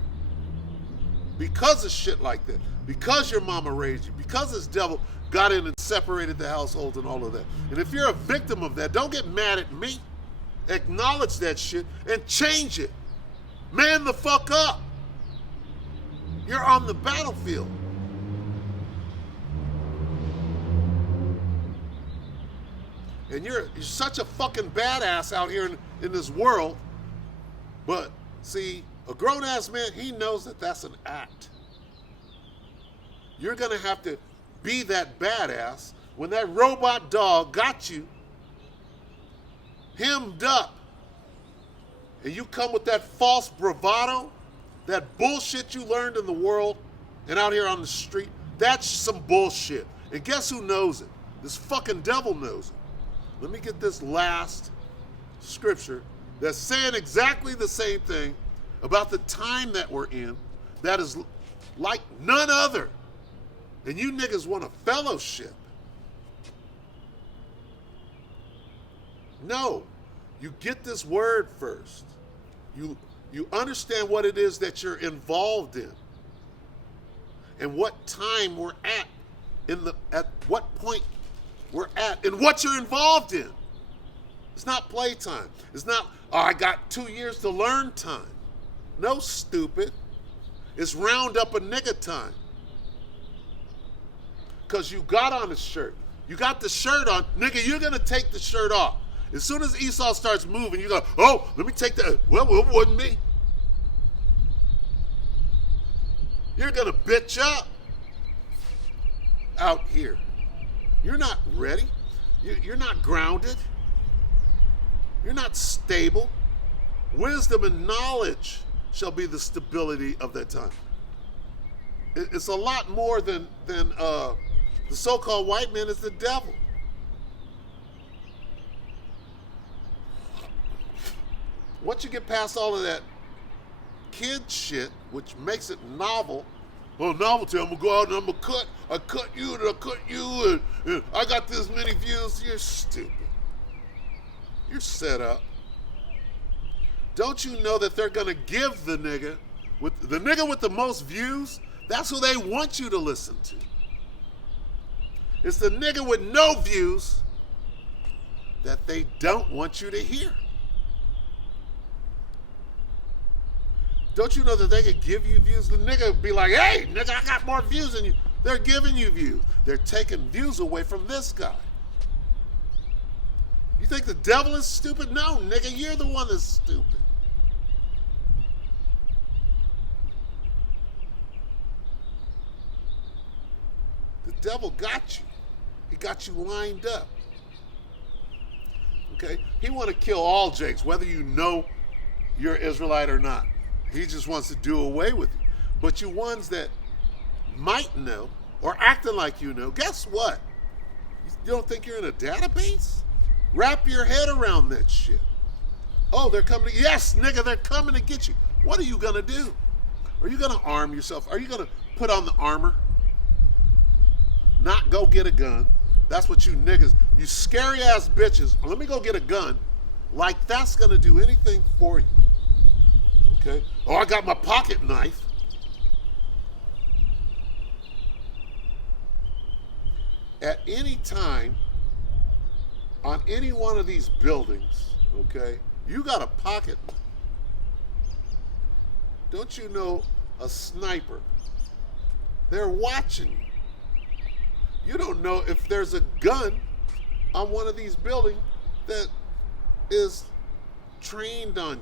because of shit like that, because your mama raised you, because this devil got in and separated the household and all of that. And if you're a victim of that, don't get mad at me. Acknowledge that shit and change it. Man the fuck up. You're on the battlefield. And you're such a fucking badass out here in this world. But see, a grown-ass man, he knows that that's an act. You're going to have to be that badass when that robot dog got you hemmed up and you come with that false bravado, that bullshit you learned in the world and out here on the street. That's some bullshit. And guess who knows it? This fucking devil knows it. Let me get this last scripture that's saying exactly the same thing about the time that we're in that is like none other. And you niggas want a fellowship. No, you get this word first. You understand what it is that you're involved in and what time we're at what point we're at and what you're involved in. It's not playtime. It's not, oh, I got 2 years to learn time. No, stupid. It's round up a nigga time. Because you got on a shirt. You got the shirt on. Nigga, you're going to take the shirt off. As soon as Esau starts moving, you go, oh, let me take that. Well, it wasn't me. You're going to bitch up out here. You're not ready. You're not grounded. You're not stable. Wisdom and knowledge shall be the stability of that time. It's a lot more than the so-called white man is the devil. Once you get past all of that kid shit, which makes it novel, well, novelty, I'm going to go out and I'm going to I cut you and I cut you and I got this many views. You're stupid. You're set up. Don't you know that they're going to give the nigga with the most views? That's who they want you to listen to. It's the nigga with no views that they don't want you to hear. Don't you know that they could give you views? The nigga would be like, hey, nigga, I got more views than you. They're giving you views. They're taking views away from this guy. You think the devil is stupid? No, nigga, you're the one that's stupid. The devil got you. He got you lined up. Okay? He want to kill all Jakes, whether you know you're Israelite or not. He just wants to do away with you. But you ones that might know or acting like you know, guess what? You don't think you're in a database? Wrap your head around that shit. Oh, they're coming to, yes, nigga, they're coming to get you. What are you going to do? Are you going to arm yourself? Are you going to put on the armor? Not go get a gun. That's what you niggas, you scary ass bitches, let me go get a gun. Like that's going to do anything for you. Okay? Oh, I got my pocket knife. At any time, on any one of these buildings, okay, you got a pocket knife. Don't you know a sniper? They're watching you. You don't know if there's a gun on one of these buildings that is trained on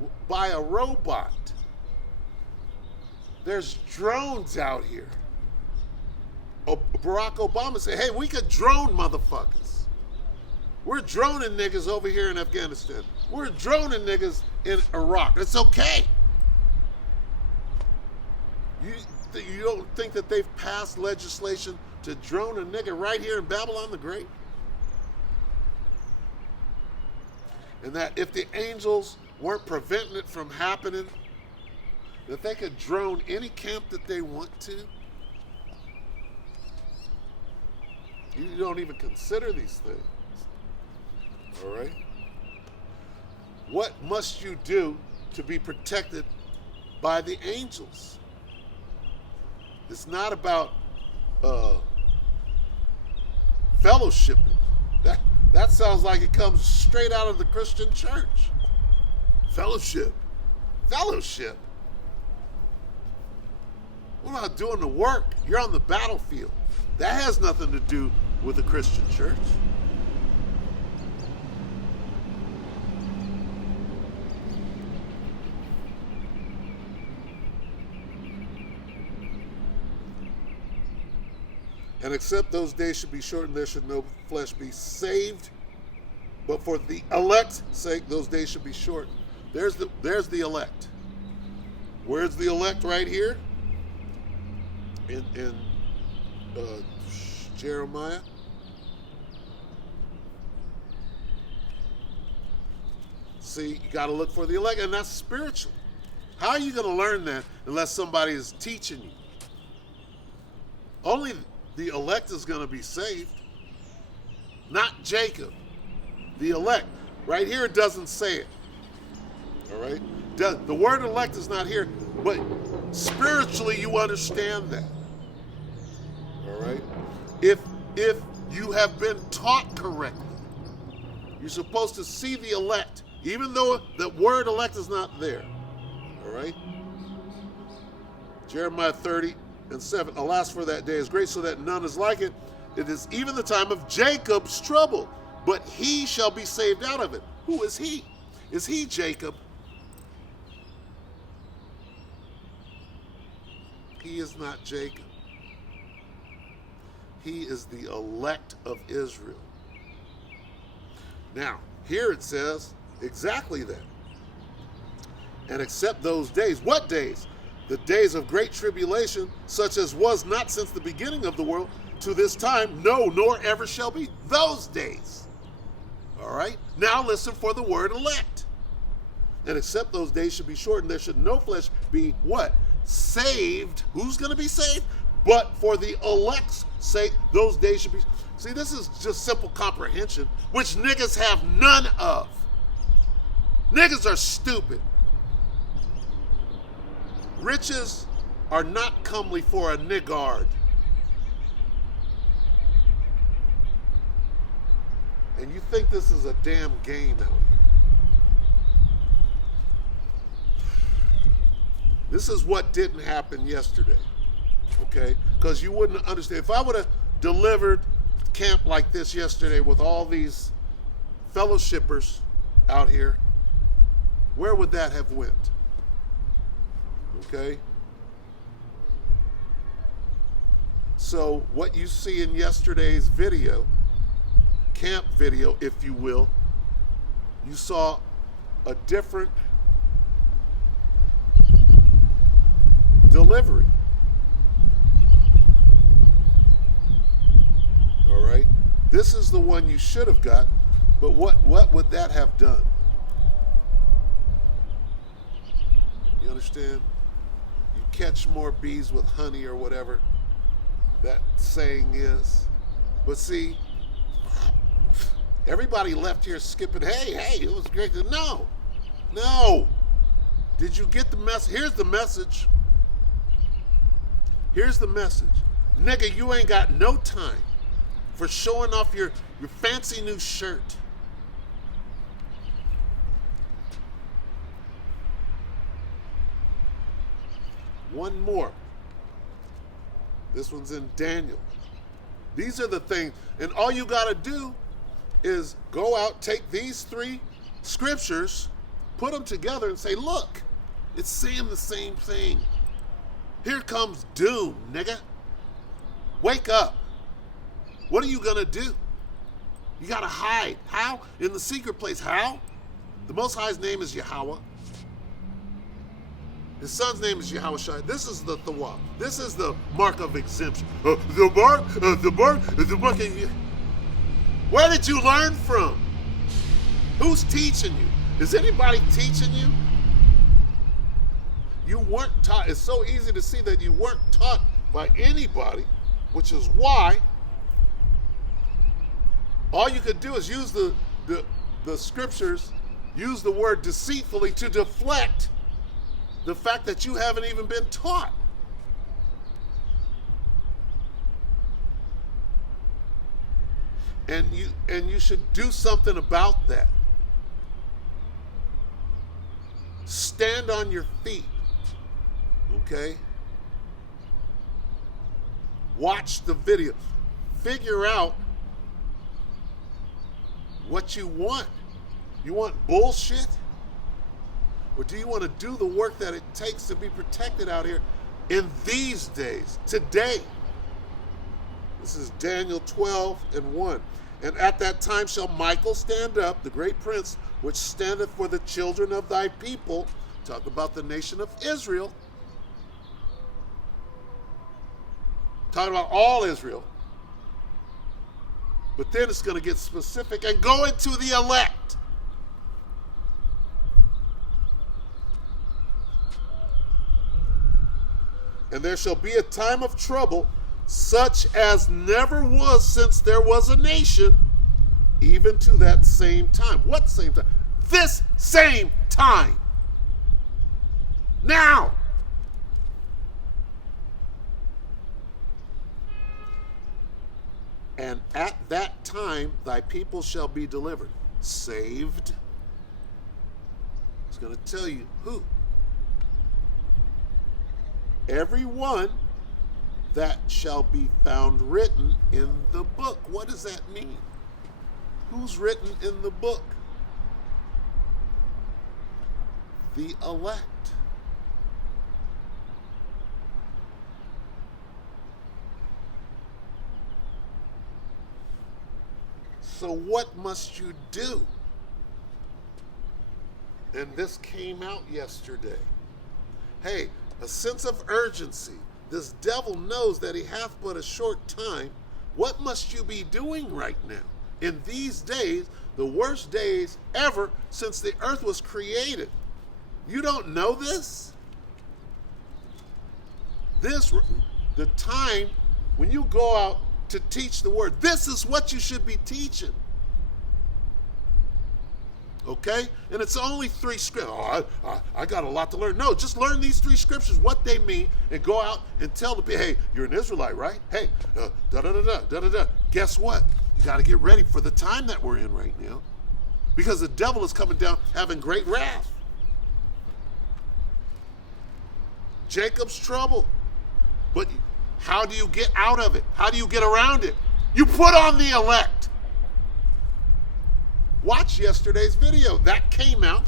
you by a robot. There's drones out here. Barack Obama said, hey, we could drone motherfuckers. We're droning niggas over here in Afghanistan. We're droning niggas in Iraq. It's okay. You don't think that they've passed legislation to drone a nigga right here in Babylon the Great? And that if the angels weren't preventing it from happening, that they could drone any camp that they want to? You don't even consider these things. All right? What must you do to be protected by the angels? It's not about fellowshipping. That sounds like it comes straight out of the Christian church. Fellowship. Fellowship. What about doing the work? You're on the battlefield. That has nothing to do with the Christian church. And except those days should be shortened, there should no flesh be saved. But for the elect's sake, those days should be shortened. There's the elect. Where's the elect? Right here in Jeremiah. See, you got to look for the elect, and that's spiritual. How are you going to learn that unless somebody is teaching you? Only the elect is going to be saved, not Jacob. The elect. Right here it doesn't say it. All right? The word elect is not here, but spiritually you understand that. All right? If you have been taught correctly, you're supposed to see the elect, even though the word elect is not there. All right? Jeremiah 30:7. Alas, for that day is great, so that none is like it. It is even the time of Jacob's trouble, but he shall be saved out of it. Who is he? Is he Jacob? He is not Jacob. He is the elect of Israel. Now, here it says exactly that. And except those days. What days? The days of great tribulation, such as was not since the beginning of the world to this time, no, nor ever shall be. Those days. All right? Now listen for the word elect. And except those days should be shortened, there should no flesh be what? Saved. Who's going to be saved? But for the elect's sake, those days should be. See, this is just simple comprehension, which niggas have none of. Niggas are stupid. Riches are not comely for a niggard. And you think this is a damn game out here. This is what didn't happen yesterday, okay? Because you wouldn't understand. If I would have delivered camp like this yesterday with all these fellowshippers out here, where would that have went? Okay? So what you see in yesterday's video, camp video, if you will, you saw a different delivery. All right? This is the one you should have got, but what would that have done? You understand? You catch more bees with honey or whatever that saying is. But see, everybody left here skipping, hey, it was great. No. Did you get the message? Here's the message. Here's the message. Nigga, you ain't got no time for showing off your fancy new shirt. One more. This one's in Daniel. These are the things, and all you got to do is go out, take these 3 scriptures, put them together and say, look, it's saying the same thing. Here comes doom, nigga. Wake up. What are you going to do? You got to hide. How? In the secret place. How? The Most High's name is Yahweh. His son's name is Yahushua. This is the Thawab. This is the mark of exemption. The mark. Where did you learn from? Who's teaching you? Is anybody teaching you? You weren't taught. It's so easy to see that you weren't taught by anybody, which is why all you could do is use the scriptures, use the word deceitfully to deflect the fact that you haven't even been taught. And you should do something about that. Stand on your feet. Okay? Watch the video. Figure out what you want. You want bullshit? Or do you want to do the work that it takes to be protected out here in these days, today? This is Daniel 12:1. And at that time shall Michael stand up, the great prince, which standeth for the children of thy people. Talk about the nation of Israel. Talking about all Israel. But then it's going to get specific and go into the elect. And there shall be a time of trouble, such as never was since there was a nation, even to that same time. What same time? This same time. Now. And at that time thy people shall be delivered. Saved. It's going to tell you who. Everyone that shall be found written in the book. What does that mean? Who's written in the book? The elect. So what must you do? And this came out yesterday. Hey, a sense of urgency. This devil knows that he hath but a short time. What must you be doing right now? In these days, the worst days ever since the earth was created. You don't know this? The time when you go out to teach the word, this is what you should be teaching. Okay? And it's only 3 scriptures. Oh, I got a lot to learn. No, just learn these 3 scriptures, what they mean, and go out and tell the people, hey, you're an Israelite, right? Hey, da-da-da-da. Guess what? You got to get ready for the time that we're in right now, because the devil is coming down having great wrath. Jacob's trouble. But how do you get out of it? How do you get around it? You put on the elect. Watch yesterday's video. That came out.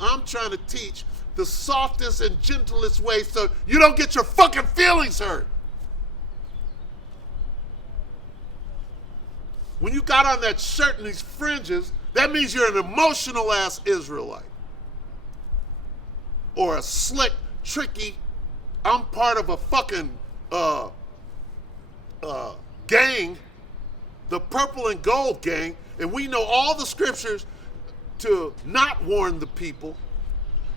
I'm trying to teach the softest and gentlest way so you don't get your fucking feelings hurt. When you got on that shirt and these fringes, that means you're an emotional ass Israelite. Or a slick, tricky, I'm part of a fucking gang, the purple and gold gang, and we know all the scriptures to not warn the people,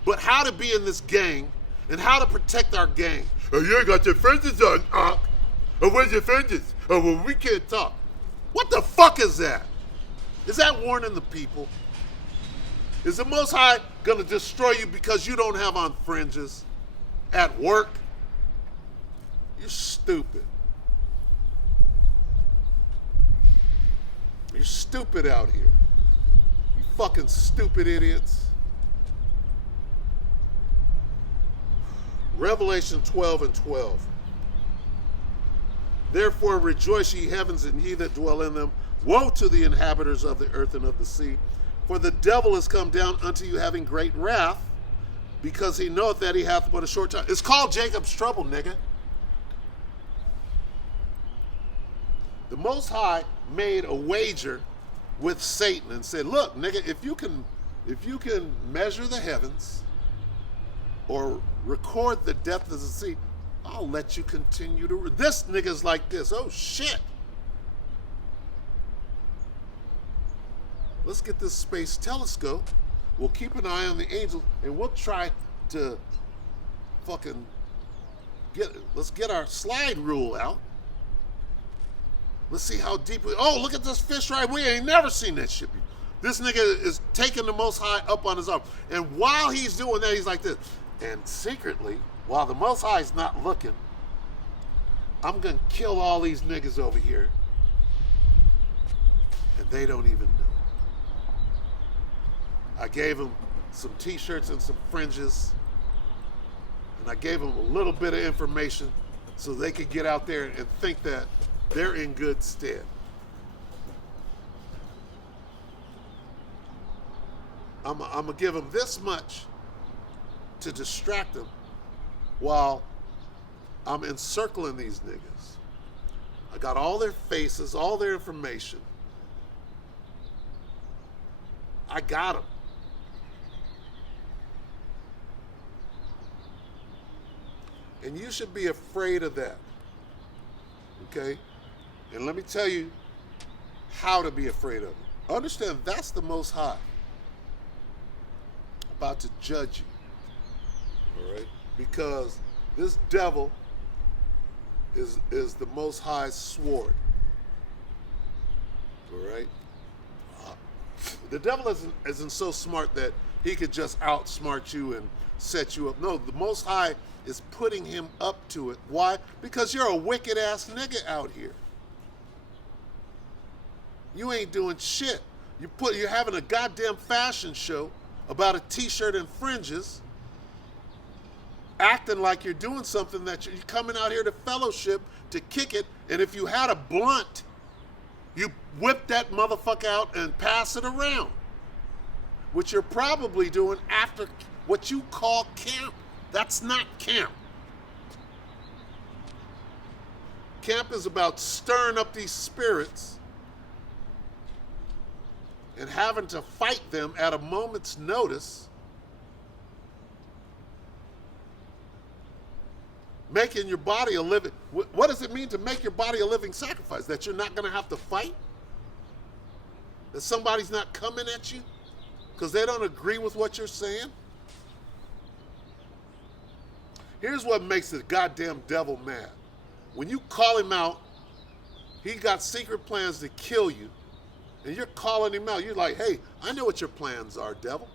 but how to be in this gang and how to protect our gang. Oh, you ain't got your fences on, oh, where's your fences? Oh, well, we can't talk. What the fuck is that? Is that warning the people? Is the Most High gonna destroy you because you don't have on fringes at work? You're stupid. You're stupid out here. You fucking stupid idiots. Revelation 12:12. Therefore rejoice, ye heavens, and ye that dwell in them. Woe to the inhabitants of the earth and of the sea. For the devil is come down unto you having great wrath, because he knoweth that he hath but a short time. It's called Jacob's trouble, nigga. The Most High made a wager with Satan and said, "Look, nigga, if you can measure the heavens or record the depth of the sea, I'll let you continue to." This nigga's like this. Oh shit! Let's get this space telescope. We'll keep an eye on the angels, and we'll try to fucking let's get our slide rule out. Let's see how deep we. Oh, look at this fish right. We ain't never seen that shit before. This nigga is taking the Most High up on his arm. And while he's doing that, he's like this. And secretly, while the Most High is not looking, I'm going to kill all these niggas over here. And they don't even know. I gave them some t-shirts and some fringes. And I gave them a little bit of information so they could get out there and think that they're in good stead. I'm going to give them this much to distract them while I'm encircling these niggas. I got all their faces, all their information. I got them. And you should be afraid of that. Okay? And let me tell you how to be afraid of it. Understand, that's the Most High about to judge you. All right? Because this devil is the Most High's sword. All right? The devil isn't so smart that he could just outsmart you and set you up. No, the Most High is putting him up to it. Why? Because you're a wicked ass nigga out here. You ain't doing shit. You're having a goddamn fashion show about a t-shirt and fringes, acting like you're doing something that you're coming out here to fellowship, to kick it, and if you had a blunt, you whip that motherfucker out and pass it around, which you're probably doing after what you call camp. That's not camp. Camp is about stirring up these spirits and having to fight them at a moment's notice, making your body a living. What does it mean to make your body a living sacrifice? That you're not going to have to fight? That somebody's not coming at you because they don't agree with what you're saying? Here's what makes the goddamn devil mad. When you call him out, he got secret plans to kill you, and you're calling him out. You're like, hey, I know what your plans are, devil.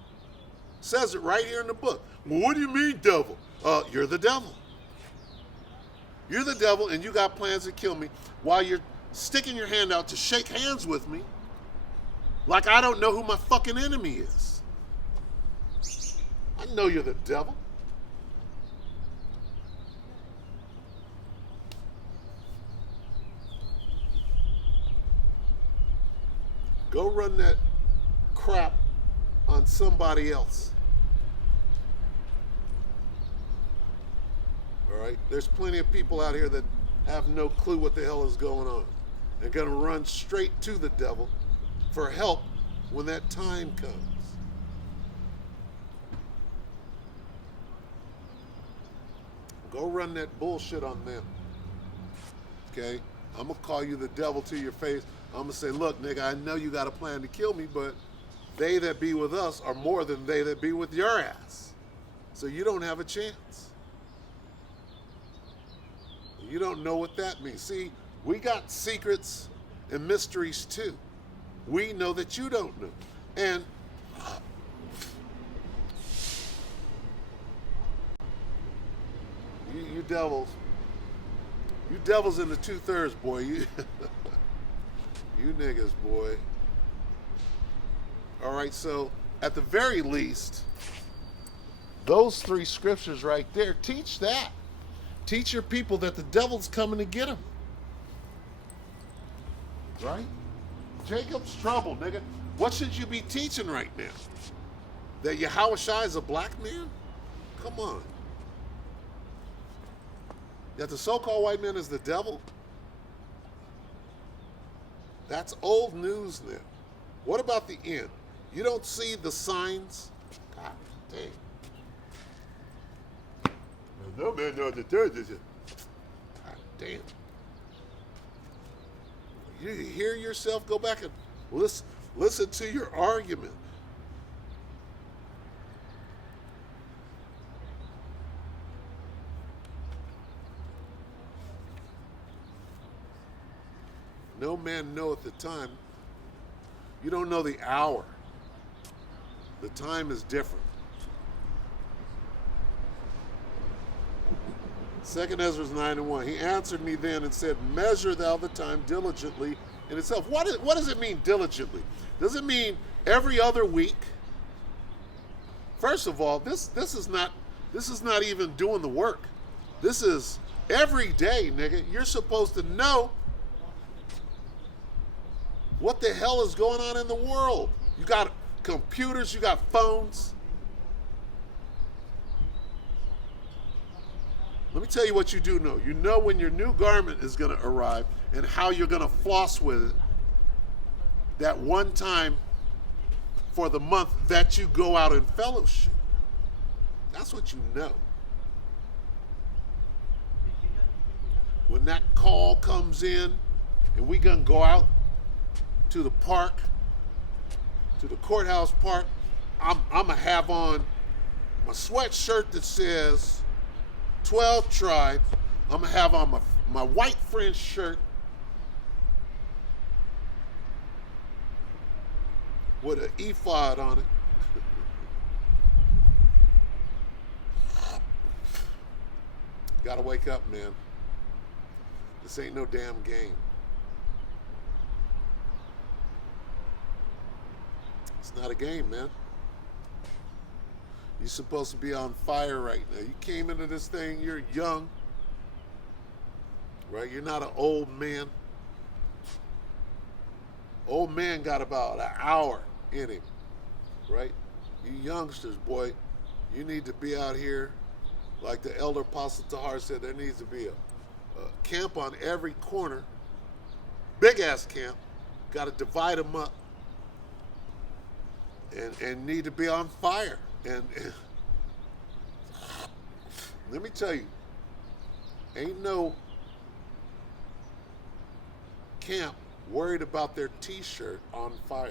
Says it right here in the book. Well, what do you mean, devil? You're the devil. You're the devil, and you got plans to kill me while you're sticking your hand out to shake hands with me like I don't know who my fucking enemy is. I know you're the devil. Go run that crap on somebody else. All right? There's plenty of people out here that have no clue what the hell is going on. They're going to run straight to the devil for help when that time comes. Go run that bullshit on them. Okay? I'm going to call you the devil to your face. I'm going to say, look, nigga, I know you got a plan to kill me, but they that be with us are more than they that be with your ass. So you don't have a chance. You don't know what that means. See, we got secrets and mysteries too. We know that you don't know. And you devils in the 2/3, boy. You niggas, boy. All right, so at the very least, those 3 scriptures right there, teach that. Teach your people that the devil's coming to get them. Right? Jacob's trouble, nigga. What should you be teaching right now? That Yahushua is a black man? Come on. That the so-called white man is the devil? That's old news now. What about the end? You don't see the signs? God damn. No man knows the third is it. God damn. You hear yourself? Go back and listen to your argument. No man knoweth the time. You don't know the hour. The time is different. 2 Ezra 9:1. He answered me then and said, measure thou the time diligently in itself. What does it mean diligently? Does it mean every other week? First of all, this is not even doing the work. This is every day, nigga. You're supposed to know what the hell is going on in the world. You got computers, you got phones. Let me tell you what you do know. You know when your new garment is going to arrive and how you're going to floss with it that one time for the month that you go out in fellowship. That's what you know. When that call comes in and we going to go out to the park, to the courthouse park, I'm going to have on my sweatshirt that says 12 Tribes. I'm going to have on my white fringe shirt with an ephod on it. Gotta wake up, man. This ain't no damn game. It's not a game, man. You're supposed to be on fire right now. You came into this thing, you're young, right? You're not an old man. Old man got about an hour in him, right? You youngsters, boy, you need to be out here. Like the elder Apostle Tahar said, there needs to be a camp on every corner. Big ass camp. Got to divide them up. And need to be on fire. And let me tell you, ain't no camp worried about their t-shirt on fire.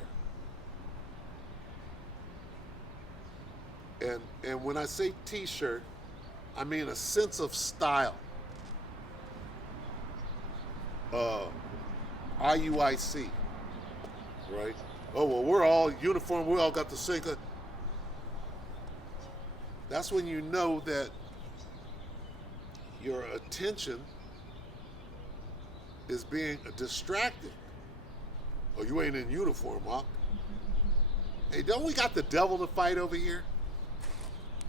And when I say t-shirt, I mean a sense of style. IUIC, right? Oh, well, we're all uniform. We all got the same. That's when you know that your attention is being distracted. Oh, you ain't in uniform, huh? Hey, don't we got the devil to fight over here?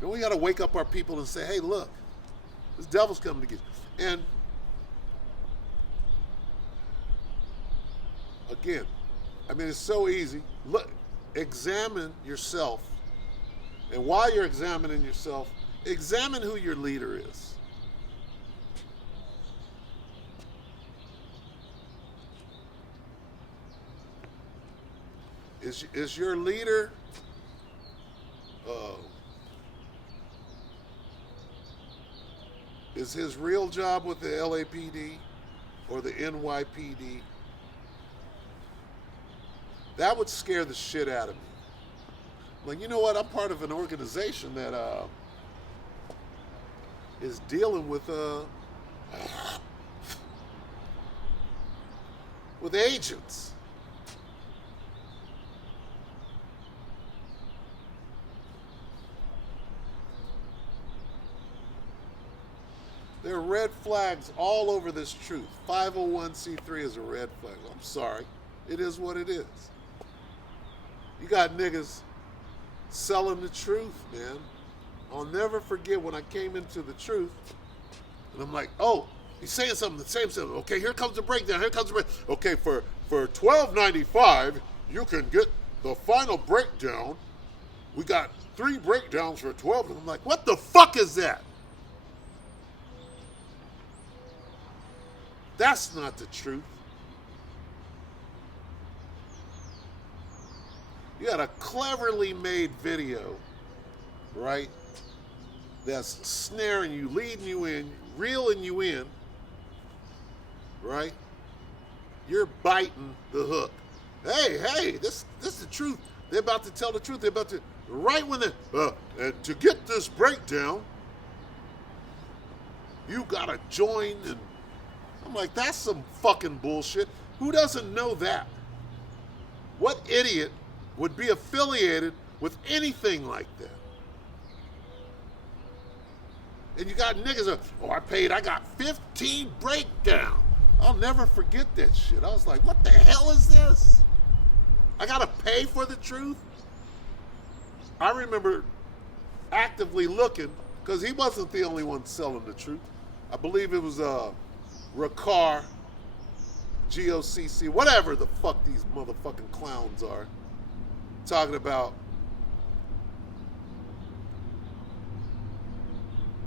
Don't we got to wake up our people and say, hey, look, this devil's coming to get you. And again, I mean, it's so easy. Look, examine yourself. And while you're examining yourself, examine who your leader is. Is your leader is his real job with the LAPD or the NYPD? That would scare the shit out of me. Like, you know what? I'm part of an organization that is dealing with agents. There are red flags all over this truth. 501c3 is a red flag. I'm sorry. It is what it is. You got niggas selling the truth, man. I'll never forget when I came into the truth, and I'm like, oh, he's saying something, the same something. Okay, here comes the breakdown. Here comes the breakdown. Okay, for $12.95, you can get the final breakdown. We got 3 breakdowns for 12. And I'm like, what the fuck is that? That's not the truth. You got a cleverly made video, right? That's snaring you, leading you in, reeling you in, right? You're biting the hook. Hey, this is the truth. They're about to tell the truth. They're about to, right when they, to get this breakdown, you gotta join. And I'm like, that's some fucking bullshit. Who doesn't know that? What idiot would be affiliated with anything like that? And you got niggas, I got 15 breakdown. I'll never forget that shit. I was like, what the hell is this? I gotta pay for the truth? I remember actively looking, because he wasn't the only one selling the truth. I believe it was Ricard, GOCC, whatever the fuck these motherfucking clowns are, talking about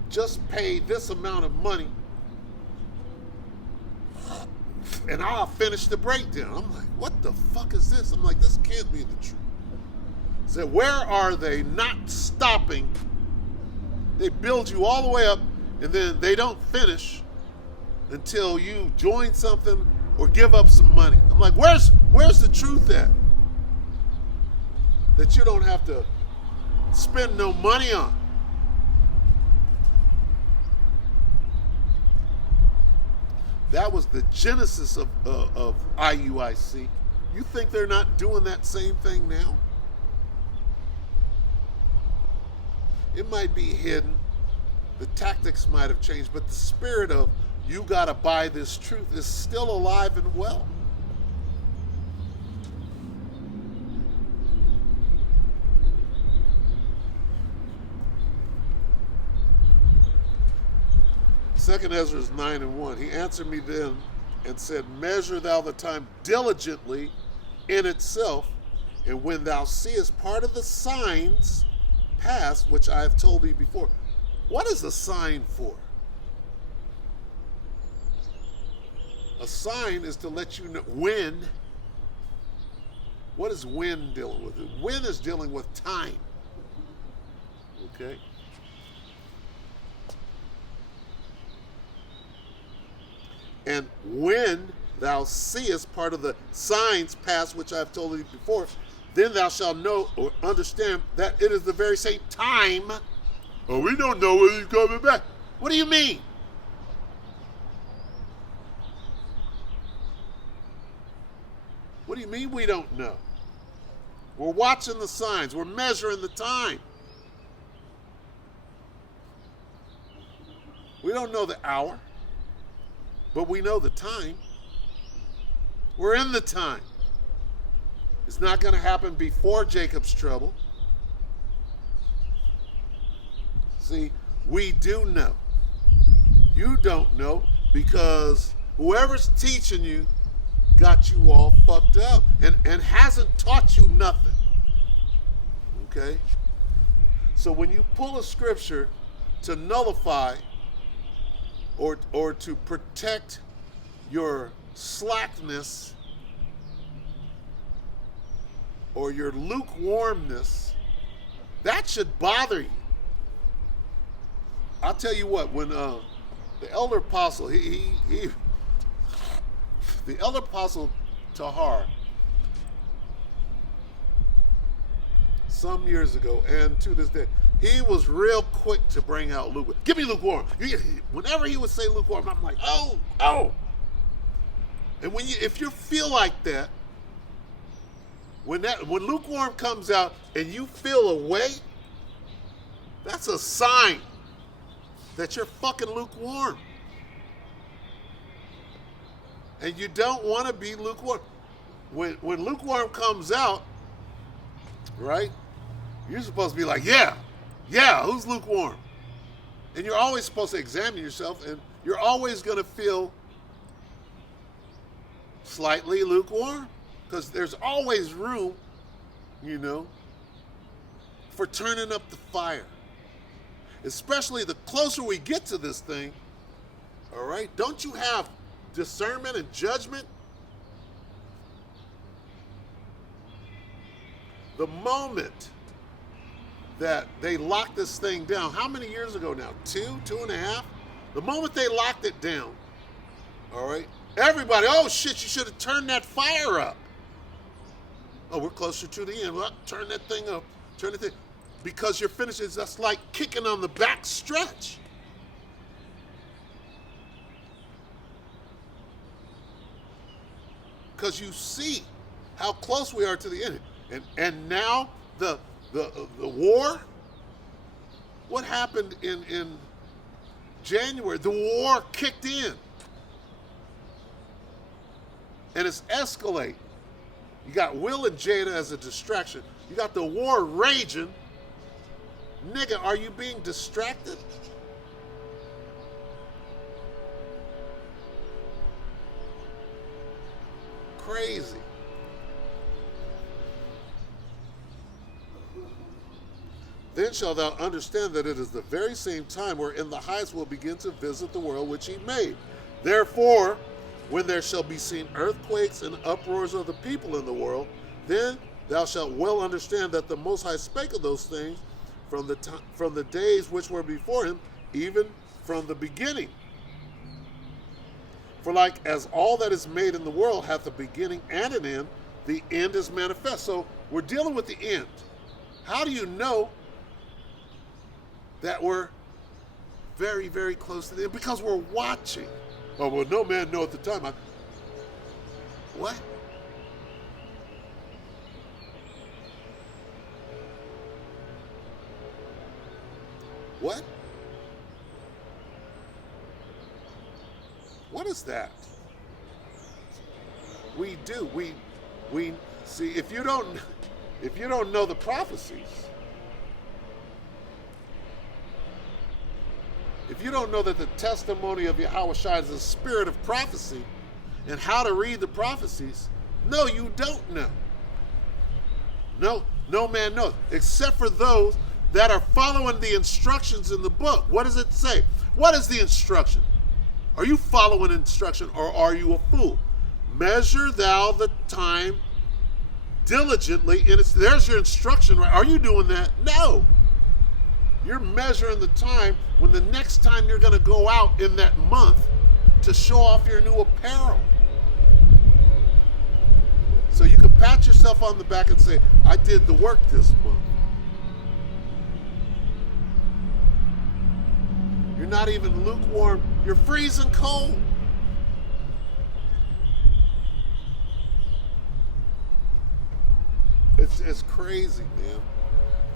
just pay this amount of money and I'll finish the breakdown. I'm like, what the fuck is this? I'm like, this can't be the truth. So where are they not stopping? They build you all the way up and then they don't finish until you join something or give up some money. I'm like, where's the truth at? That you don't have to spend no money on. That was the genesis of IUIC. You think they're not doing that same thing now? It might be hidden. The tactics might have changed, but the spirit of you gotta buy this truth is still alive and well. Second Ezra 9:1. He answered me then and said, measure thou the time diligently in itself, and when thou seest part of the signs pass, which I have told thee before. What is a sign for? A sign is to let you know when. What is when dealing with? When is dealing with time. Okay? And when thou seest part of the signs pass, which I have told thee before, then thou shalt know or understand that it is the very same time. Oh, we don't know when he's coming back. What do you mean? What do you mean we don't know? We're watching the signs. We're measuring the time. We don't know the hour, but we know the time. We're in the time. It's not going to happen before Jacob's trouble. See, we do know. You don't know because whoever's teaching you got you all fucked up and hasn't taught you nothing. Okay? So when you pull a scripture to nullify or to protect your slackness or your lukewarmness, that should bother you. I'll tell you what, when the elder apostle, the elder apostle Tahar, some years ago and to this day, he was real quick to bring out lukewarm. Give me lukewarm. Whenever he would say lukewarm, I'm like, oh. And if you feel like that, when lukewarm comes out and you feel a way, that's a sign that you're fucking lukewarm. And you don't want to be lukewarm. When lukewarm comes out, right, you're supposed to be like, yeah, who's lukewarm? And you're always supposed to examine yourself, and you're always going to feel slightly lukewarm because there's always room, for turning up the fire. Especially the closer we get to this thing, all right? Don't you have discernment and judgment? The moment that they locked this thing down, how many years ago now? 2.5? The moment they locked it down, all right, everybody, oh shit, you should have turned that fire up. Oh, we're closer to the end. Well, turn that thing up. Turn the thing. Because you're finished, it's just like kicking on the back stretch. Because you see how close we are to the end. And now the war, what happened in January? The war kicked in. And it's escalating. You got Will and Jada as a distraction. You got the war raging. Nigga, are you being distracted? Crazy. Then shalt thou understand that it is the very same time wherein the highest will begin to visit the world which he made. Therefore, when there shall be seen earthquakes and uproars of the people in the world, then thou shalt well understand that the Most High spake of those things from the days which were before him, even from the beginning. For like as all that is made in the world hath a beginning and an end, the end is manifest. So we're dealing with the end. How do you know that we're very, very close to the end? Because we're watching. Oh, well, no man know at the time. What? What? What is that? We do. We see, if you don't know the prophecies, if you don't know that the testimony of Yahweh Shai is the spirit of prophecy and how to read the prophecies, no, you don't know. No man knows, except for those that are following the instructions in the book. What does it say? What is the instruction? Are you following instruction or are you a fool? Measure thou the time diligently, and there's your instruction, right? Are you doing that? No. You're measuring the time when the next time you're going to go out in that month to show off your new apparel. So you can pat yourself on the back and say, I did the work this month. You're not even lukewarm. You're freezing cold. It's crazy, man.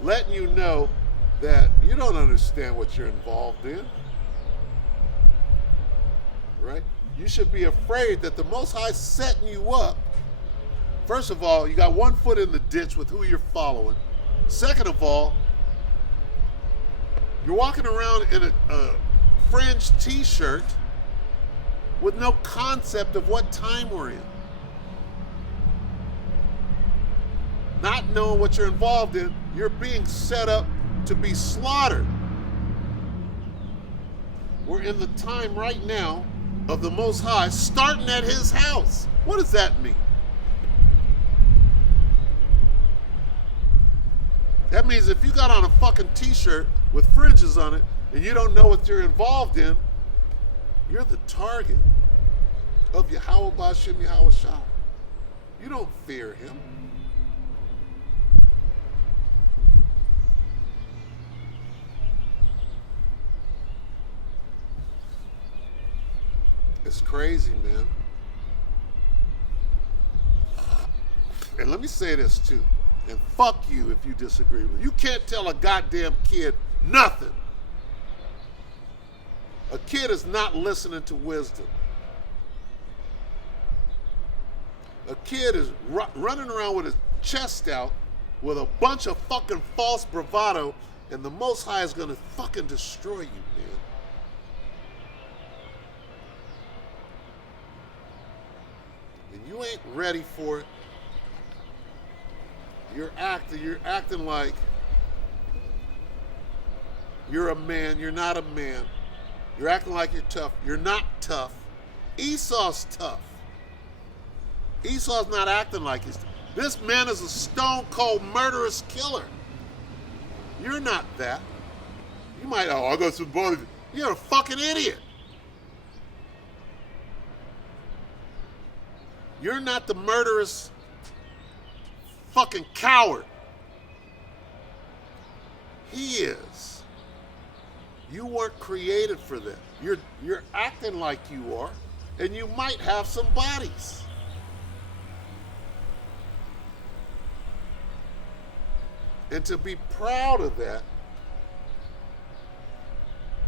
Letting you know that you don't understand what you're involved in. Right? You should be afraid that the Most High is setting you up. First of all, you got one foot in the ditch with who you're following. Second of all, you're walking around in a fringe t-shirt with no concept of what time we're in. Not knowing what you're involved in, you're being set up to be slaughtered. We're in the time right now of the Most High starting at his house. What does that mean? That means if you got on a fucking t-shirt with fringes on it and you don't know what you're involved in, you're the target of Yahweh Ba'Shem Yahweh Shai. You don't fear him. It's crazy, man. And let me say this too. And fuck you if you disagree with me. You can't tell a goddamn kid nothing. A kid is not listening to wisdom. A kid is running around with his chest out with a bunch of fucking false bravado, and the Most High is going to fucking destroy you, man. And you ain't ready for it. You're acting like you're a man. You're not a man. You're acting like you're tough. You're not tough. Esau's tough. Esau's not acting like he's tough. This man is a stone cold murderous killer. You're not that. You might, I got some body. You're a fucking idiot. You're not the murderous fucking coward. He is. You weren't created for that. You're acting like you are, and you might have some bodies. And to be proud of that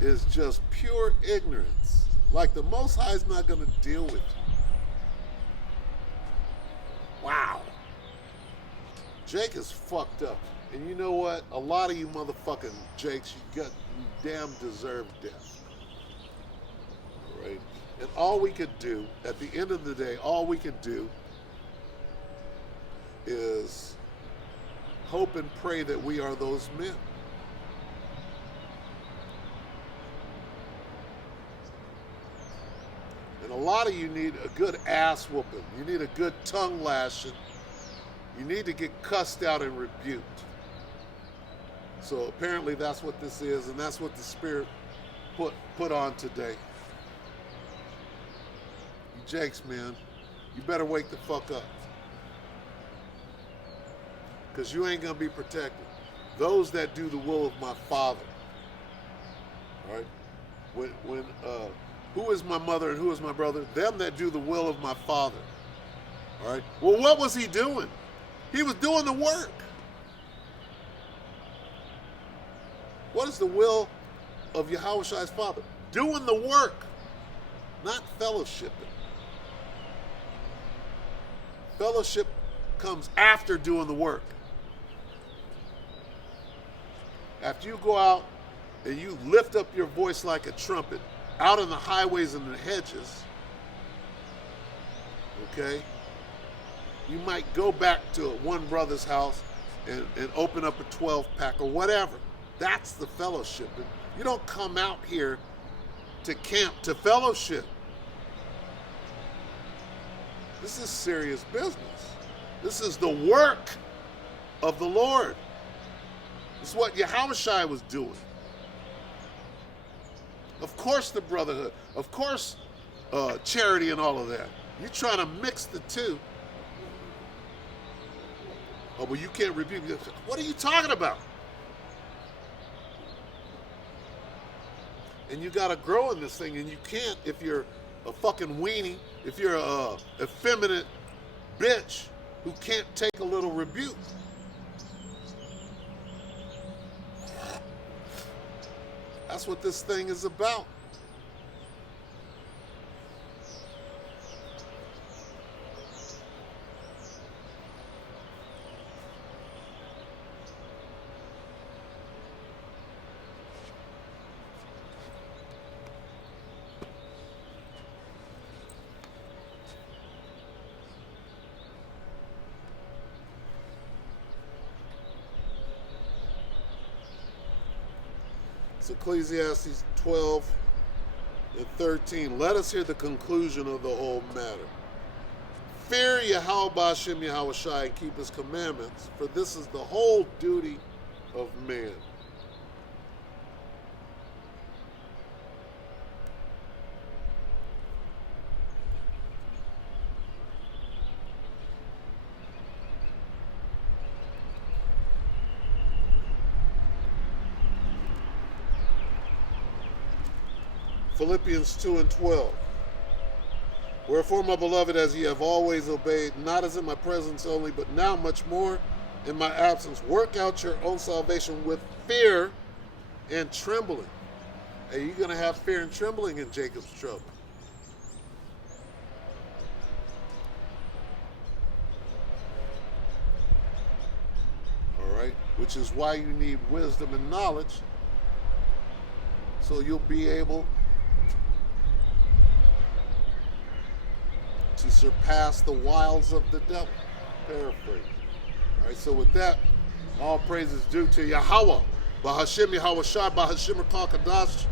is just pure ignorance. Like the Most High is not going to deal with you. Wow. Jake is fucked up. And you know what? A lot of you motherfucking Jakes, you damn deserve death. All right? And all we could do, at the end of the day, all we could do is hope and pray that we are those men. And a lot of you need a good ass whooping. You need a good tongue lashing. You need to get cussed out and rebuked. So apparently that's what this is, and that's what the Spirit put on today. You Jakes, man, you better wake the fuck up. Because you ain't going to be protected. Those that do the will of my Father. All right? Who is my mother and who is my brother? Them that do the will of my Father. All right? Well, what was he doing? He was doing the work. What is the will of Yahushai's Father? Doing the work, not fellowshipping. Fellowship comes after doing the work. After you go out and you lift up your voice like a trumpet out in the highways and the hedges, okay, you might go back to one brother's house and open up a 12-pack or whatever. That's the fellowship. You don't come out here to camp to fellowship. This is serious business. This is the work of the Lord. This is what Yahushua was doing. Of course the brotherhood. Of course charity and all of that. You're trying to mix the two. Oh, well, you can't rebuke. What are you talking about? And you got to grow in this thing, and you can't if you're a fucking weenie, if you're a effeminate bitch who can't take a little rebuke. That's what this thing is about. Ecclesiastes 12 and 13. Let us hear the conclusion of the whole matter. Fear Yahweh B'Hashem Yahushai and keep his commandments, for this is the whole duty of man. Philippians 2 and 12. Wherefore, my beloved, as ye have always obeyed, not as in my presence only, but now much more in my absence, work out your own salvation with fear and trembling. Hey, you're going to have fear and trembling in Jacob's trouble. All right? Which is why you need wisdom and knowledge, so you'll be able to surpass the wiles of the devil. Paraphrase. All right, so with that, all praise is due to Yahweh, B'Hashem Yahushai, B'Hashem Kadash.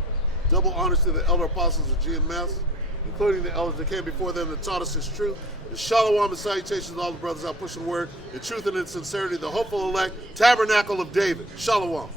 Double honors to the elder apostles of GMS, including the elders that came before them that taught us His truth. And shalom and salutations to all the brothers out pushing the word, in truth and in sincerity, the hopeful elect, tabernacle of David. Shalom.